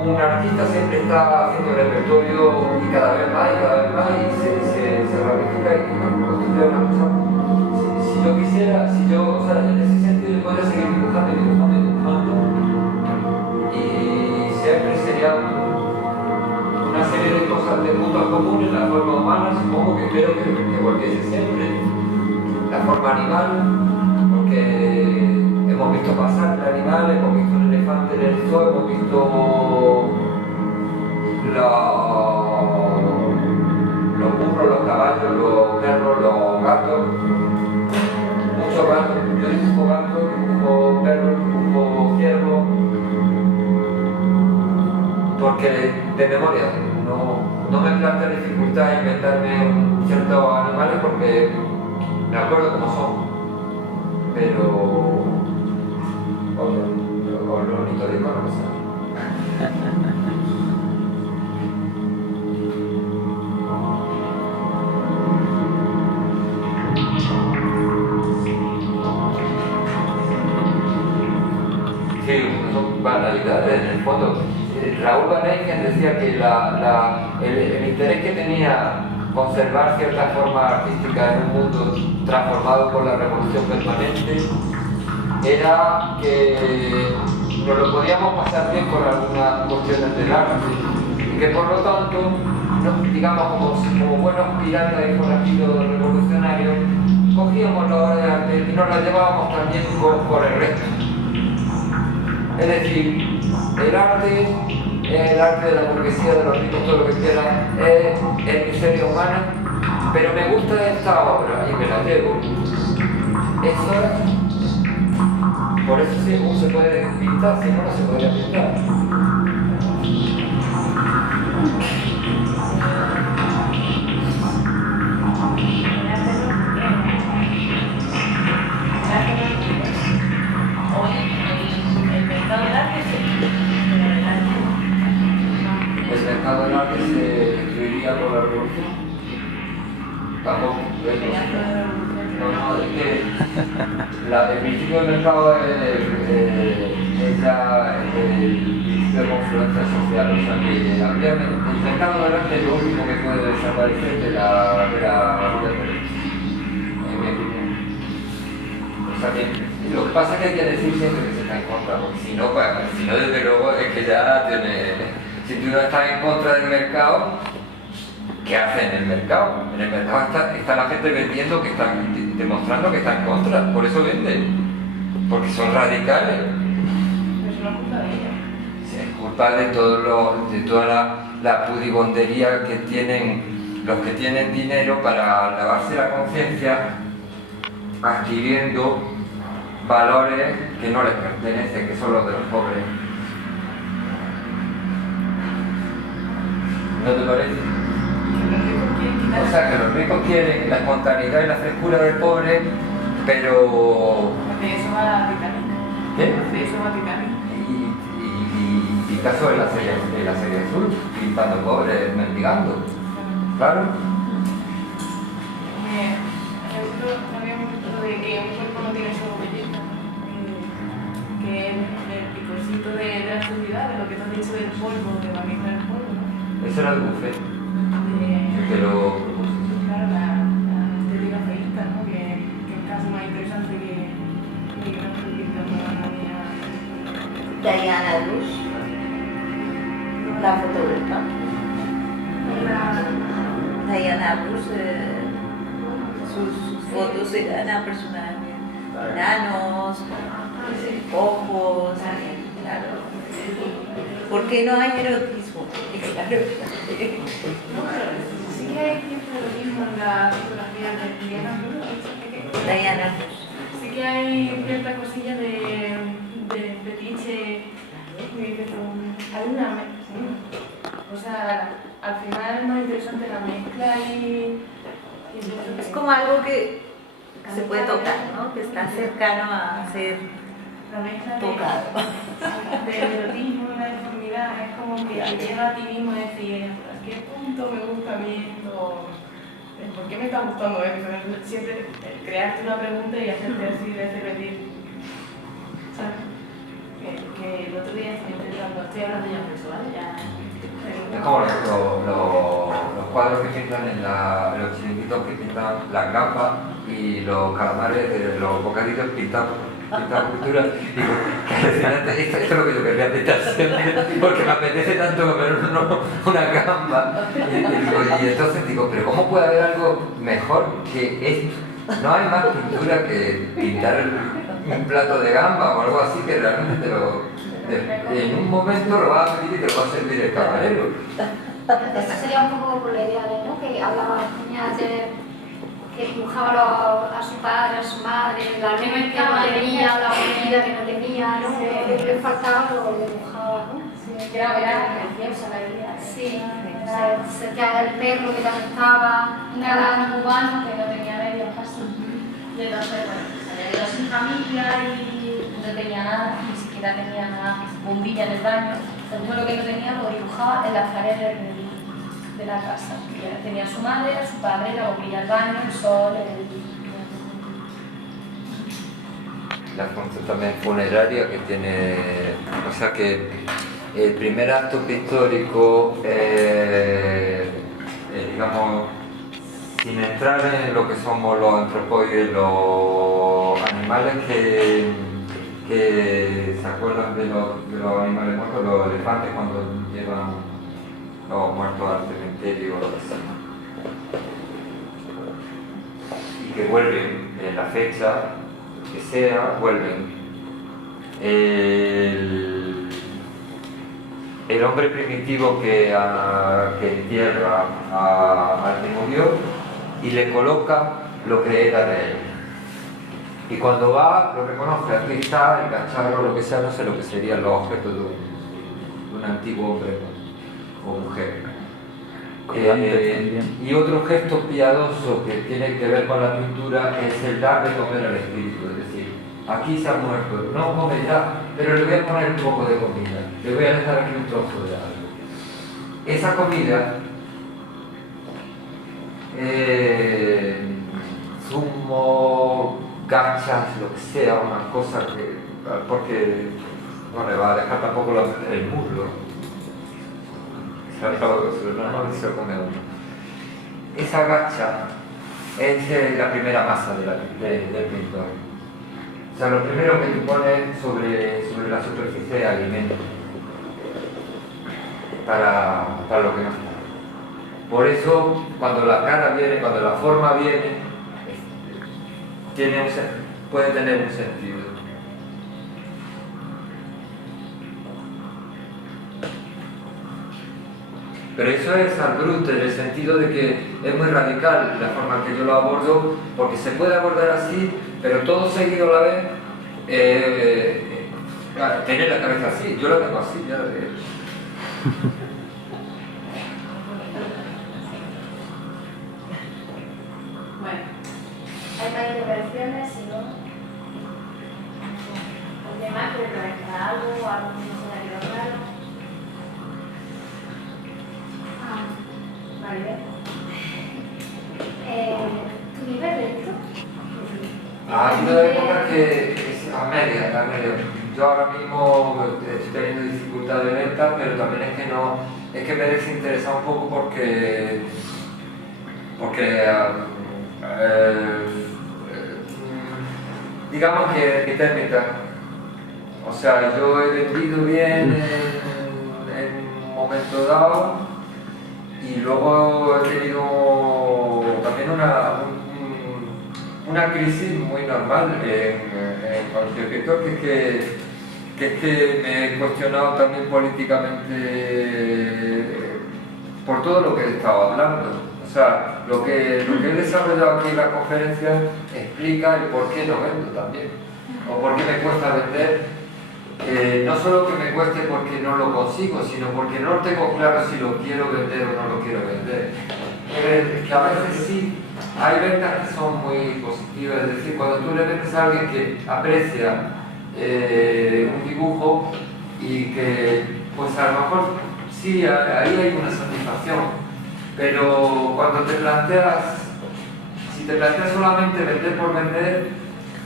Un artista siempre está haciendo repertorio y cada vez más y se ramifica y construye una cosa. Si yo quisiera, o sea, en ese sentido yo podría seguir dibujando y siempre sería una serie de cosas, de puntos comunes en la forma humana. Supongo que espero que volviese siempre la forma animal, porque hemos visto pasar el animal, hemos visto el elefante en el zoo, hemos visto los burros, los caballos, los perros, los gatos, muchos gatos. Yo dibujo gatos, dibujo perros, dibujo ciervos, porque de memoria no me planteo dificultad inventarme ciertos animales porque me acuerdo cómo son, pero con los ornitóricos no me sale. Sí, son banalidades en el fondo. Raúl Van Eycken decía que el interés que tenía conservar cierta forma artística en un mundo transformado por la revolución permanente era que nos lo podíamos pasar bien con algunas cuestiones del arte y que por lo tanto, digamos como buenos piratas y forajidos revolucionarios, cogíamos la obra de arte y nos la llevábamos también por el resto. Es decir, el arte es el arte de la burguesía, de los ricos, todo lo que quieran, es miseria humana, pero me gusta esta obra y me la llevo. Eso es. Por eso sí, uno se puede pintar, si no, no se podría pintar. El mercado del arte se destruiría por la revolución. Tampoco. No, es que el principio del mercado es ya el principio de confluencia social. O sea que el mercado del arte es lo único que puede desaparecer de la vida terrestre, en mi opinión. O sea que lo que pasa es que hay que decir siempre que se está en contra, porque si no desde luego es que ya tiene. Si tú no estás en contra del mercado, ¿qué hace en el mercado? En el mercado está la gente vendiendo, que están demostrando que está en contra, por eso venden, porque son radicales. Pero eso no es culpa de ella. Sí, es culpa de toda la pudibondería que tienen los que tienen dinero para lavarse la conciencia adquiriendo valores que no les pertenecen, que son los de los pobres. ¿No te parece? O sea, que los ricos quieren la espontaneidad y la frescura del pobre, pero... De eso va la Titanic. ¿Qué? De eso va Titanic. Y Picasso en la serie azul, pintando pobres, mendigando. Claro. Había un momento de que un cuerpo no tiene solo belleza, que es el picorcito de la sociedad, de lo que te has dicho del polvo, de la mezcla del polvo, ¿no? Eso era el buffet. Que lo propuso. Claro, la estética feísta, ¿no? Que es casi más interesante que no estoy pintando la niña. Diana Rus, la fotógrafa. Diana Rus, sus fotos eran a personajes enanos, ojos, claro. ¿Por qué no hay erotismo? Claro. Sí que hay cierto erotismo en la fotografía de Diana Rus. Diana Rus. Sí que hay cierta cosilla de fetiche, que dices tú, hay una o sea, al final es más interesante la mezcla y Es como algo que se puede tocar, ¿no? Que está cercano a ser la mezcla tocado. del erotismo y la deformidad es como que te lleva a ti mismo a decir, ¿a qué punto me gusta a mí esto? ¿Por qué me está gustando esto? Siempre crearte una pregunta y hacerte así de repetir. ¿Sabes? Que el otro día estoy intentando, estoy hablando ya mucho, ¿vale? Es como los cuadros que pintan los chiringuitos que pintan las gambas y los calamares, los bocadillos pintan cultura. Digo, que alucinante, esto es lo que yo querría pintar siempre, porque me apetece tanto comer una gamba. Y entonces digo, pero ¿cómo puede haber algo mejor que esto? No hay más pintura que pintar un plato de gamba o algo así que realmente en un momento lo vas a pedir y te lo va a servir el camarero. Eso sería un poco por la idea de, ¿no? Que hablaba Niña ayer, que dibujaba a su padre, a su madre, la alimento que no tenía, la comida que no tenía, ¿no? Que le faltaba lo dibujaba, ¿no? Sí, era preciosa la idea. Sí, cerca del perro que también estaba, un gran cubano que no tenía medios casi. Y entonces, bueno, se quedó sin familia y no tenía nada, ni siquiera tenía nada, bombilla en el baño. Todo lo que no tenía lo dibujaba en las paredes de la casa. Tenía a su madre, a su padre, la bombilla al baño, el sol, La función también funeraria que tiene, o sea que el primer acto pictórico, digamos, sin entrar en lo que somos los antropoides, los animales que se acuerdan de los animales muertos, los elefantes cuando llevan los muertos al cementerio o así. Y que vuelven en la fecha que sea, vuelven. El hombre primitivo que entierra al que murió y le coloca lo que era de él. Y cuando va, lo reconoce, aquí está el cacharro, lo que sea, no sé lo que serían los objetos de un antiguo hombre o mujer. Y otro gesto piadoso que tiene que ver con la pintura es el dar de comer al espíritu, es decir, aquí se ha muerto, no come ya, pero le voy a poner un poco de comida, le voy a dejar aquí un trozo de algo. Esa comida, zumo, gachas, lo que sea, una cosa que, porque no le va a dejar tampoco el muslo. Esa gacha es la primera masa del pintor. O sea, lo primero que tú pones sobre la superficie de alimento para lo que no está. Por eso, cuando la cara viene, cuando la forma viene, puede tener un sentido. Pero eso es al bruto, en el sentido de que es muy radical la forma en que yo lo abordo, porque se puede abordar así, pero todo seguido a la vez, tener la cabeza así, yo la tengo así ya. referencia a algo que no se haya quedado claro. Vale. ¿Tu nivel de esto? Ha habido épocas que es a media. Yo ahora mismo estoy teniendo dificultades en esta, pero también es que me he desinteresado un poco porque digamos que mitad y mitad. O sea, yo he vendido bien en un momento dado y luego he tenido también una crisis muy normal en cualquier escritor, que es que me he cuestionado también políticamente por todo lo que he estado hablando. O sea, lo que he desarrollado aquí en la conferencia explica el por qué no vendo también, o por qué me cuesta vender. No solo que me cueste porque no lo consigo, sino porque no tengo claro si lo quiero vender o no lo quiero vender. Es que a veces sí, hay ventas que son muy positivas, es decir, cuando tú le vendes a alguien que aprecia un dibujo y que, pues a lo mejor sí, ahí hay una satisfacción, pero cuando si te planteas solamente vender por vender,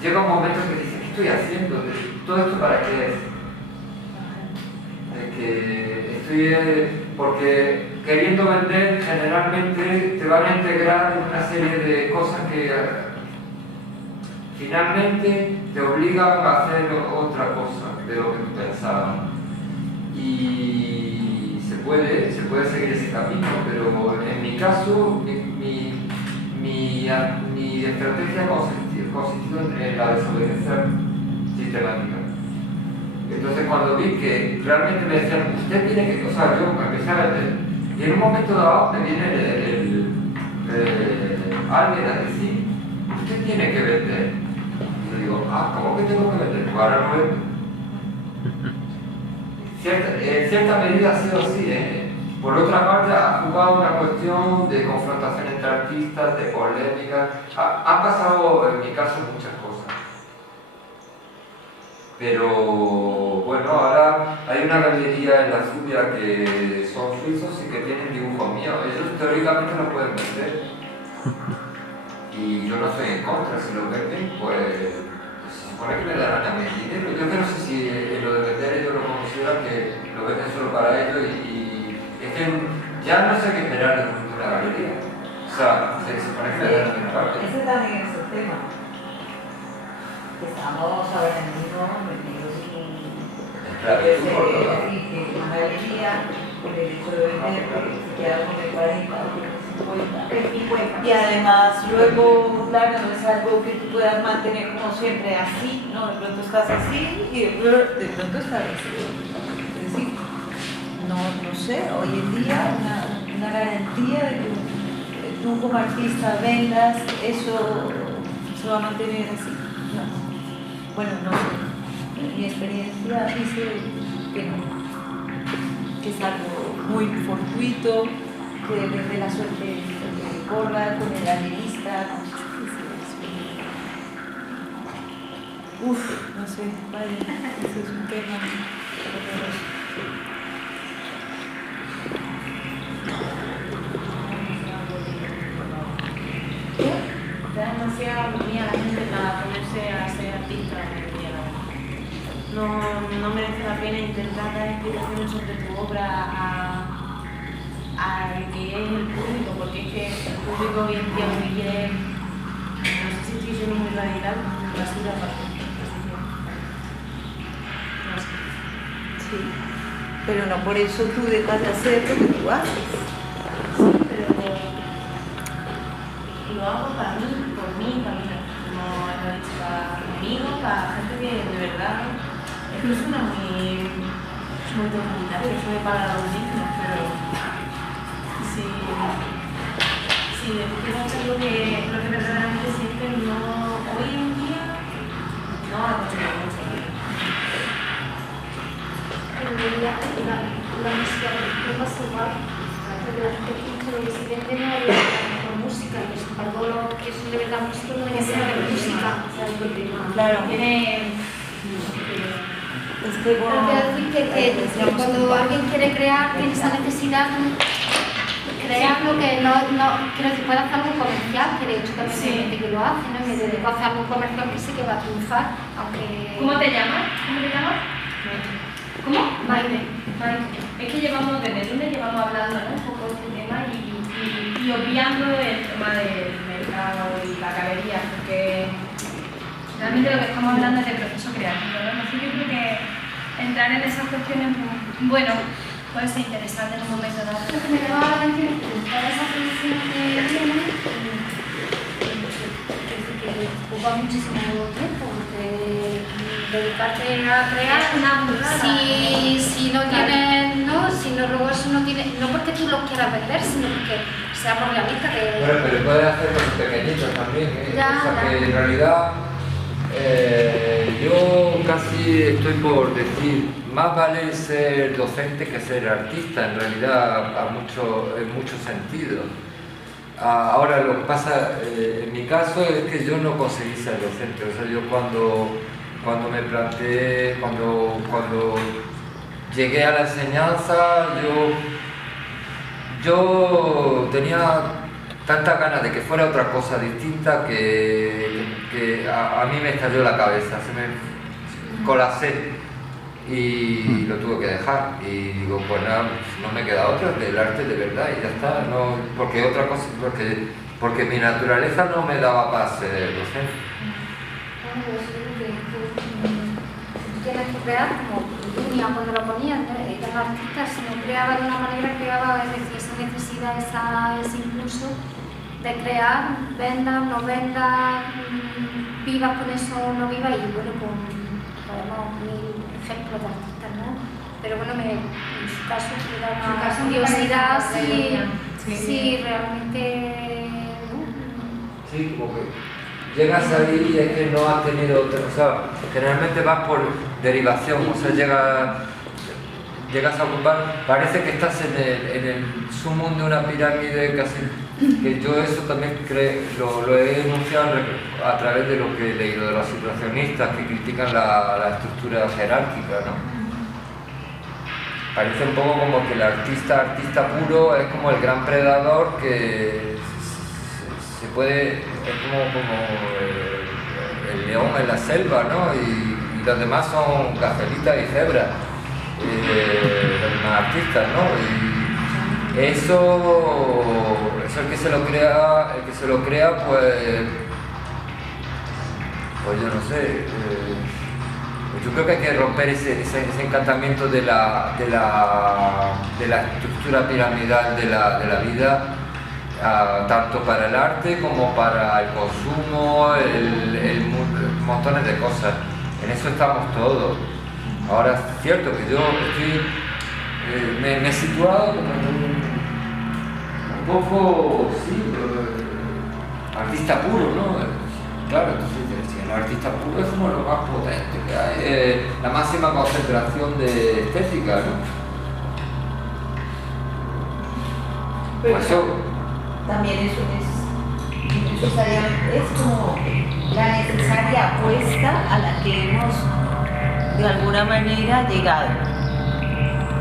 llega un momento que dices, ¿qué estoy haciendo? ¿Todo esto para qué es? Porque queriendo vender generalmente te van a integrar en una serie de cosas que finalmente te obligan a hacer otra cosa de lo que tú pensabas. Y se puede seguir ese camino, pero en mi caso mi estrategia ha consistido en la desobediencia sistemática. Entonces cuando vi que realmente me decían, usted tiene que, o sea, yo empecé a vender, y en un momento dado me viene alguien a decir, usted tiene que vender. Y yo digo, ¿cómo que tengo que vender? Pues ahora no vendo. En cierta medida ha sido así, Por otra parte, ha jugado una cuestión de confrontación entre artistas, de polémica. Han pasado, en mi caso, muchas cosas. Pero bueno, ahora hay una galería en la Zubia que son suizos y que tienen dibujos míos. Ellos teóricamente no pueden vender. Y yo no estoy en contra. Si lo venden, pues se supone que me darán a mi dinero. Yo que no sé si lo de vender ellos lo consideran que lo venden solo para ellos y es que ya no sé qué esperar de una galería. O sea, se supone que me darán a mi parte. Ese también es el tema. Estamos ahora mismo metidos en una galería por el hecho de vender, porque si queda con el 40 o el 50. Y además luego, claro, no es algo que tú puedas mantener como siempre así, ¿no? De pronto estás así y de pronto estás así. Es decir, no sé, hoy en día una garantía de que tú como artista vendas, eso se va a mantener así. No. Bueno, no sé, mi experiencia dice que no, que es algo muy fortuito, que depende de la suerte que corra con el galerista. No sé, vale, ese es un tema horroroso. Da demasiada miedo a la gente para ponerse a ser artista. No merece la pena intentar dar explicaciones sobre tu obra al que es el público, porque es que el público hoy en día lo que quiere, no sé si estoy siendo muy radical, basura aparte. No sé. Sí, pero no por eso tú dejas de hacer lo que tú haces. Sí, pero lo hago para mí, por mí, para mí, como he dicho, para amigos, para gente que de verdad, es que suena muy totalitario, eso de pagar a los dignos, pero si quieres hacer lo que verdaderamente sientes, hoy en día no ha conseguido mucho. La música no pasa igual, pero la gente piensa que si vende no hay mejor música, y sin embargo lo que es de verdad música no debe ser de música. Claro. Tiene Pero quiero decir que cuando alguien quiere crear, tiene esa necesidad de crear lo que no quiero decir, puede hacer algo comercial, que de hecho también hay gente que lo hace, ¿no? Me dedico a hacer algo comercial que sí que va a triunfar, aunque... ¿Cómo te llamas? ¿Cómo? Maite. Es que desde el lunes llevamos hablando, ¿no? Un poco de este tema y obviando el tema del mercado y la galería, porque realmente lo que estamos hablando es de proceso creativo, ¿no? Entonces yo creo que entrar en esas cuestiones, bueno, puede ser interesante en un momento dado. Lo que me llama la atención es que toda esa producción que viene, que ocupa muchísimo tiempo, porque dedicarte a crear, si no tienes, ¿no? Si no, luego eso no tiene, no porque tú lo quieras vender, sino porque seamos realistas que... Bueno, pero puedes hacer cosas pequeñitas también, ¿eh? Ya, O sea que en realidad yo casi estoy por decir, más vale ser docente que ser artista, en realidad en muchos sentidos. Ahora lo que pasa en mi caso es que yo no conseguí ser docente, o sea, yo cuando me planteé, cuando llegué a la enseñanza, yo tenía tantas ganas de que fuera otra cosa distinta que a mí me estalló la cabeza, se me colapsé y lo tuve que dejar y digo, pues nada, no me queda otra que el arte de verdad y ya está, no, porque mi naturaleza no me daba para ser docente. Tienes que crear como línea cuando lo ponías, eran artistas, si no creaba de una manera, creaba, es decir, esa necesidad, ese impulso de crear, vendas, no vendas, vivas con eso, no vivas, y bueno, podemos mil ejemplos de artistas, ¿no? Pero bueno, en su caso era una curiosidad si realmente... Sí, como que llegas ahí y es que no has tenido otra, o sea, generalmente vas por derivación, o sea, llegas a ocupar, parece que estás en el sumum de una pirámide casi, que yo eso también lo he enunciado a través de lo que he leído de los situacionistas que critican la estructura jerárquica, ¿no? Parece un poco como que el artista puro es como el gran predador que se puede, es como el león en la selva, ¿no? Y los demás son gacelitas y cebras, los demás artistas, ¿no? Y eso el que se lo crea, pues yo no sé, yo creo que hay que romper ese encantamiento de la estructura piramidal de la vida, tanto para el arte como para el consumo, montones de cosas. En eso estamos todos. Ahora es cierto que yo me he situado como un poco, sí, artista puro, ¿no? Claro, entonces el artista puro es como lo más potente que hay, la máxima concentración de estética, ¿no? Pero eso, también eso es como la necesaria apuesta a la que hemos de alguna manera llegado.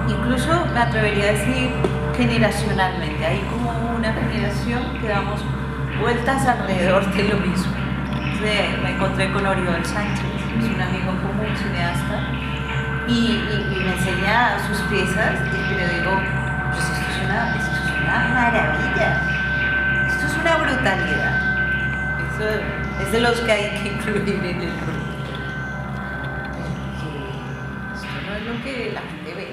Incluso me atrevería a decir generacionalmente, hay como una generación que damos vueltas alrededor de lo mismo. Me encontré con Oriol Sánchez, es un amigo común, cineasta, y me enseña sus piezas, pero digo, pues esto es una maravilla, esto es una brutalidad, eso es de los que hay que incluir en el grupo. Esto no es lo que la gente ve,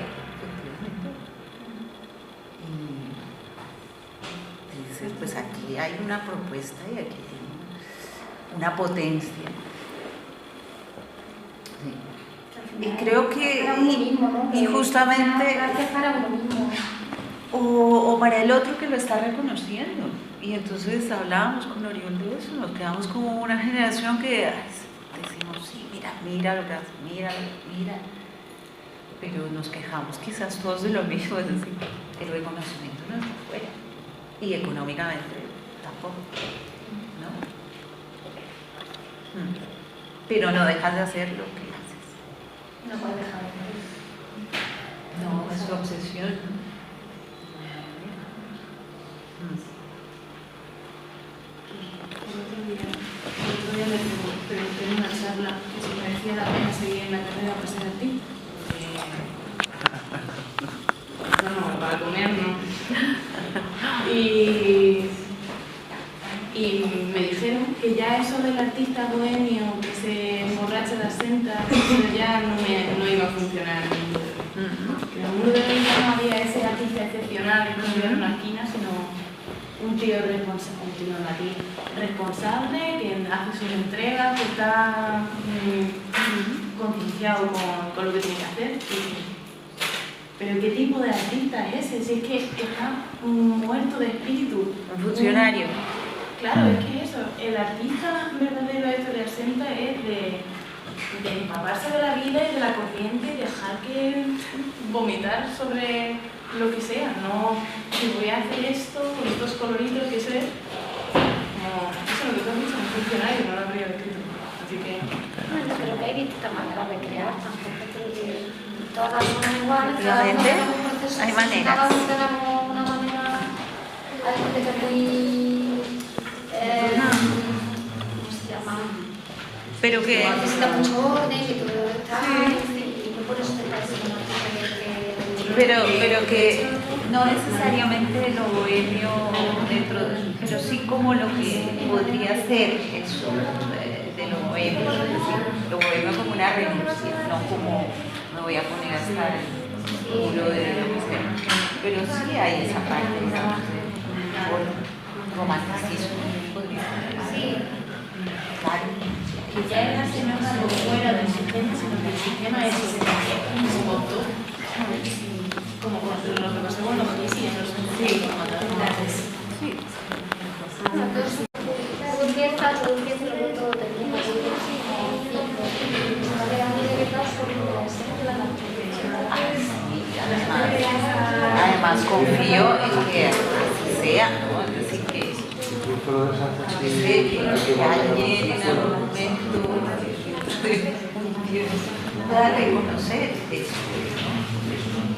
y dices, pues aquí hay una propuesta y aquí hay una potencia. Sí. Y creo que y justamente o para el otro que lo está reconociendo. Y entonces hablábamos con Oriol de eso, nos quedamos como una generación que decimos, sí, mira lo que hace, mira, pero nos quejamos quizás todos de lo mismo, es decir, el reconocimiento no está afuera y económicamente tampoco, ¿no? Pero no dejas de hacer lo que haces. no puede dejar de ver. No, es su obsesión. El otro día le pregunté en una charla que si merecía la pena seguir en la carrera para ser artista. No, para comer no. Y me dijeron que ya eso del artista bohemio que se emborracha de asenta, eso ya no iba a funcionar. Que en el mundo de la vida no había ese artista excepcional que no vive en una esquina, sino un tío responsable, que hace sus entregas, que está concienciado con lo que tiene que hacer. Pero ¿qué tipo de artista es ese? Si es que está muerto de espíritu. Un funcionario. Claro, es que eso, el artista verdadero esto de asenta es de empaparse de la vida y de la corriente y dejar que vomitar sobre lo que sea, no si voy a hacer esto con estos coloritos que eso es como, eso es lo que tú has dicho, un funcionario, no lo habría escrito, así que... Bueno, pero que hay distintas maneras de crear, tampoco todas son iguales, hay maneras. Cada uno tenemos una manera, hay gente que es muy... ¿cómo se llama? Pero que necesita mucho orden, que todo está... Y no por eso te parece como pero que no necesariamente lo bohemio dentro pero sí como lo que podría ser eso de lo bohemio, es decir, lo bohemio como una renuncia, no como me voy a poner a estar puro de lo que sea, pero sí hay esa parte, digamos, de romanticismo, podría ser. Sí. Claro. Que ya es la señora no fuera del sistema, sino que el sistema es se montó. Como lo que pasó con los hippies, Sí. Entonces, todo empieza luego todo termina. Además confío en que así sea, ¿no? Es decir, que alguien en algún momento pueda reconocer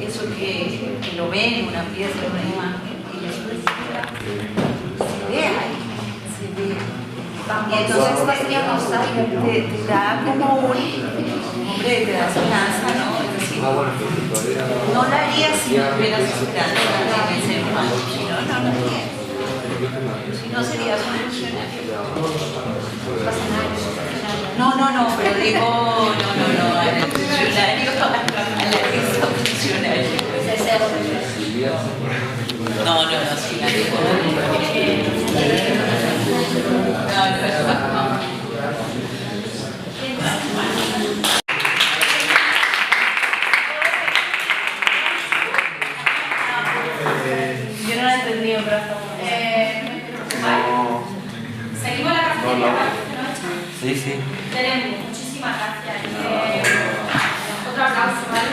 eso que lo ve en una pieza, en una imagen, y después se ve ahí, se ve. Y entonces te da como hombre, te da esperanza, ¿no? Es decir, no la haría si no hubiera esperanza en el ser humano, si no, no lo haría. Si no, serías un funcionario. No, pero digo, no, al funcionario, a la que hizo funcionario. No, sí, la digo. No. Yo no la he entendido, pero hasta Seguimos la cafetería. Sí. Tenemos muchísimas gracias. Otro aplauso, ¿vale?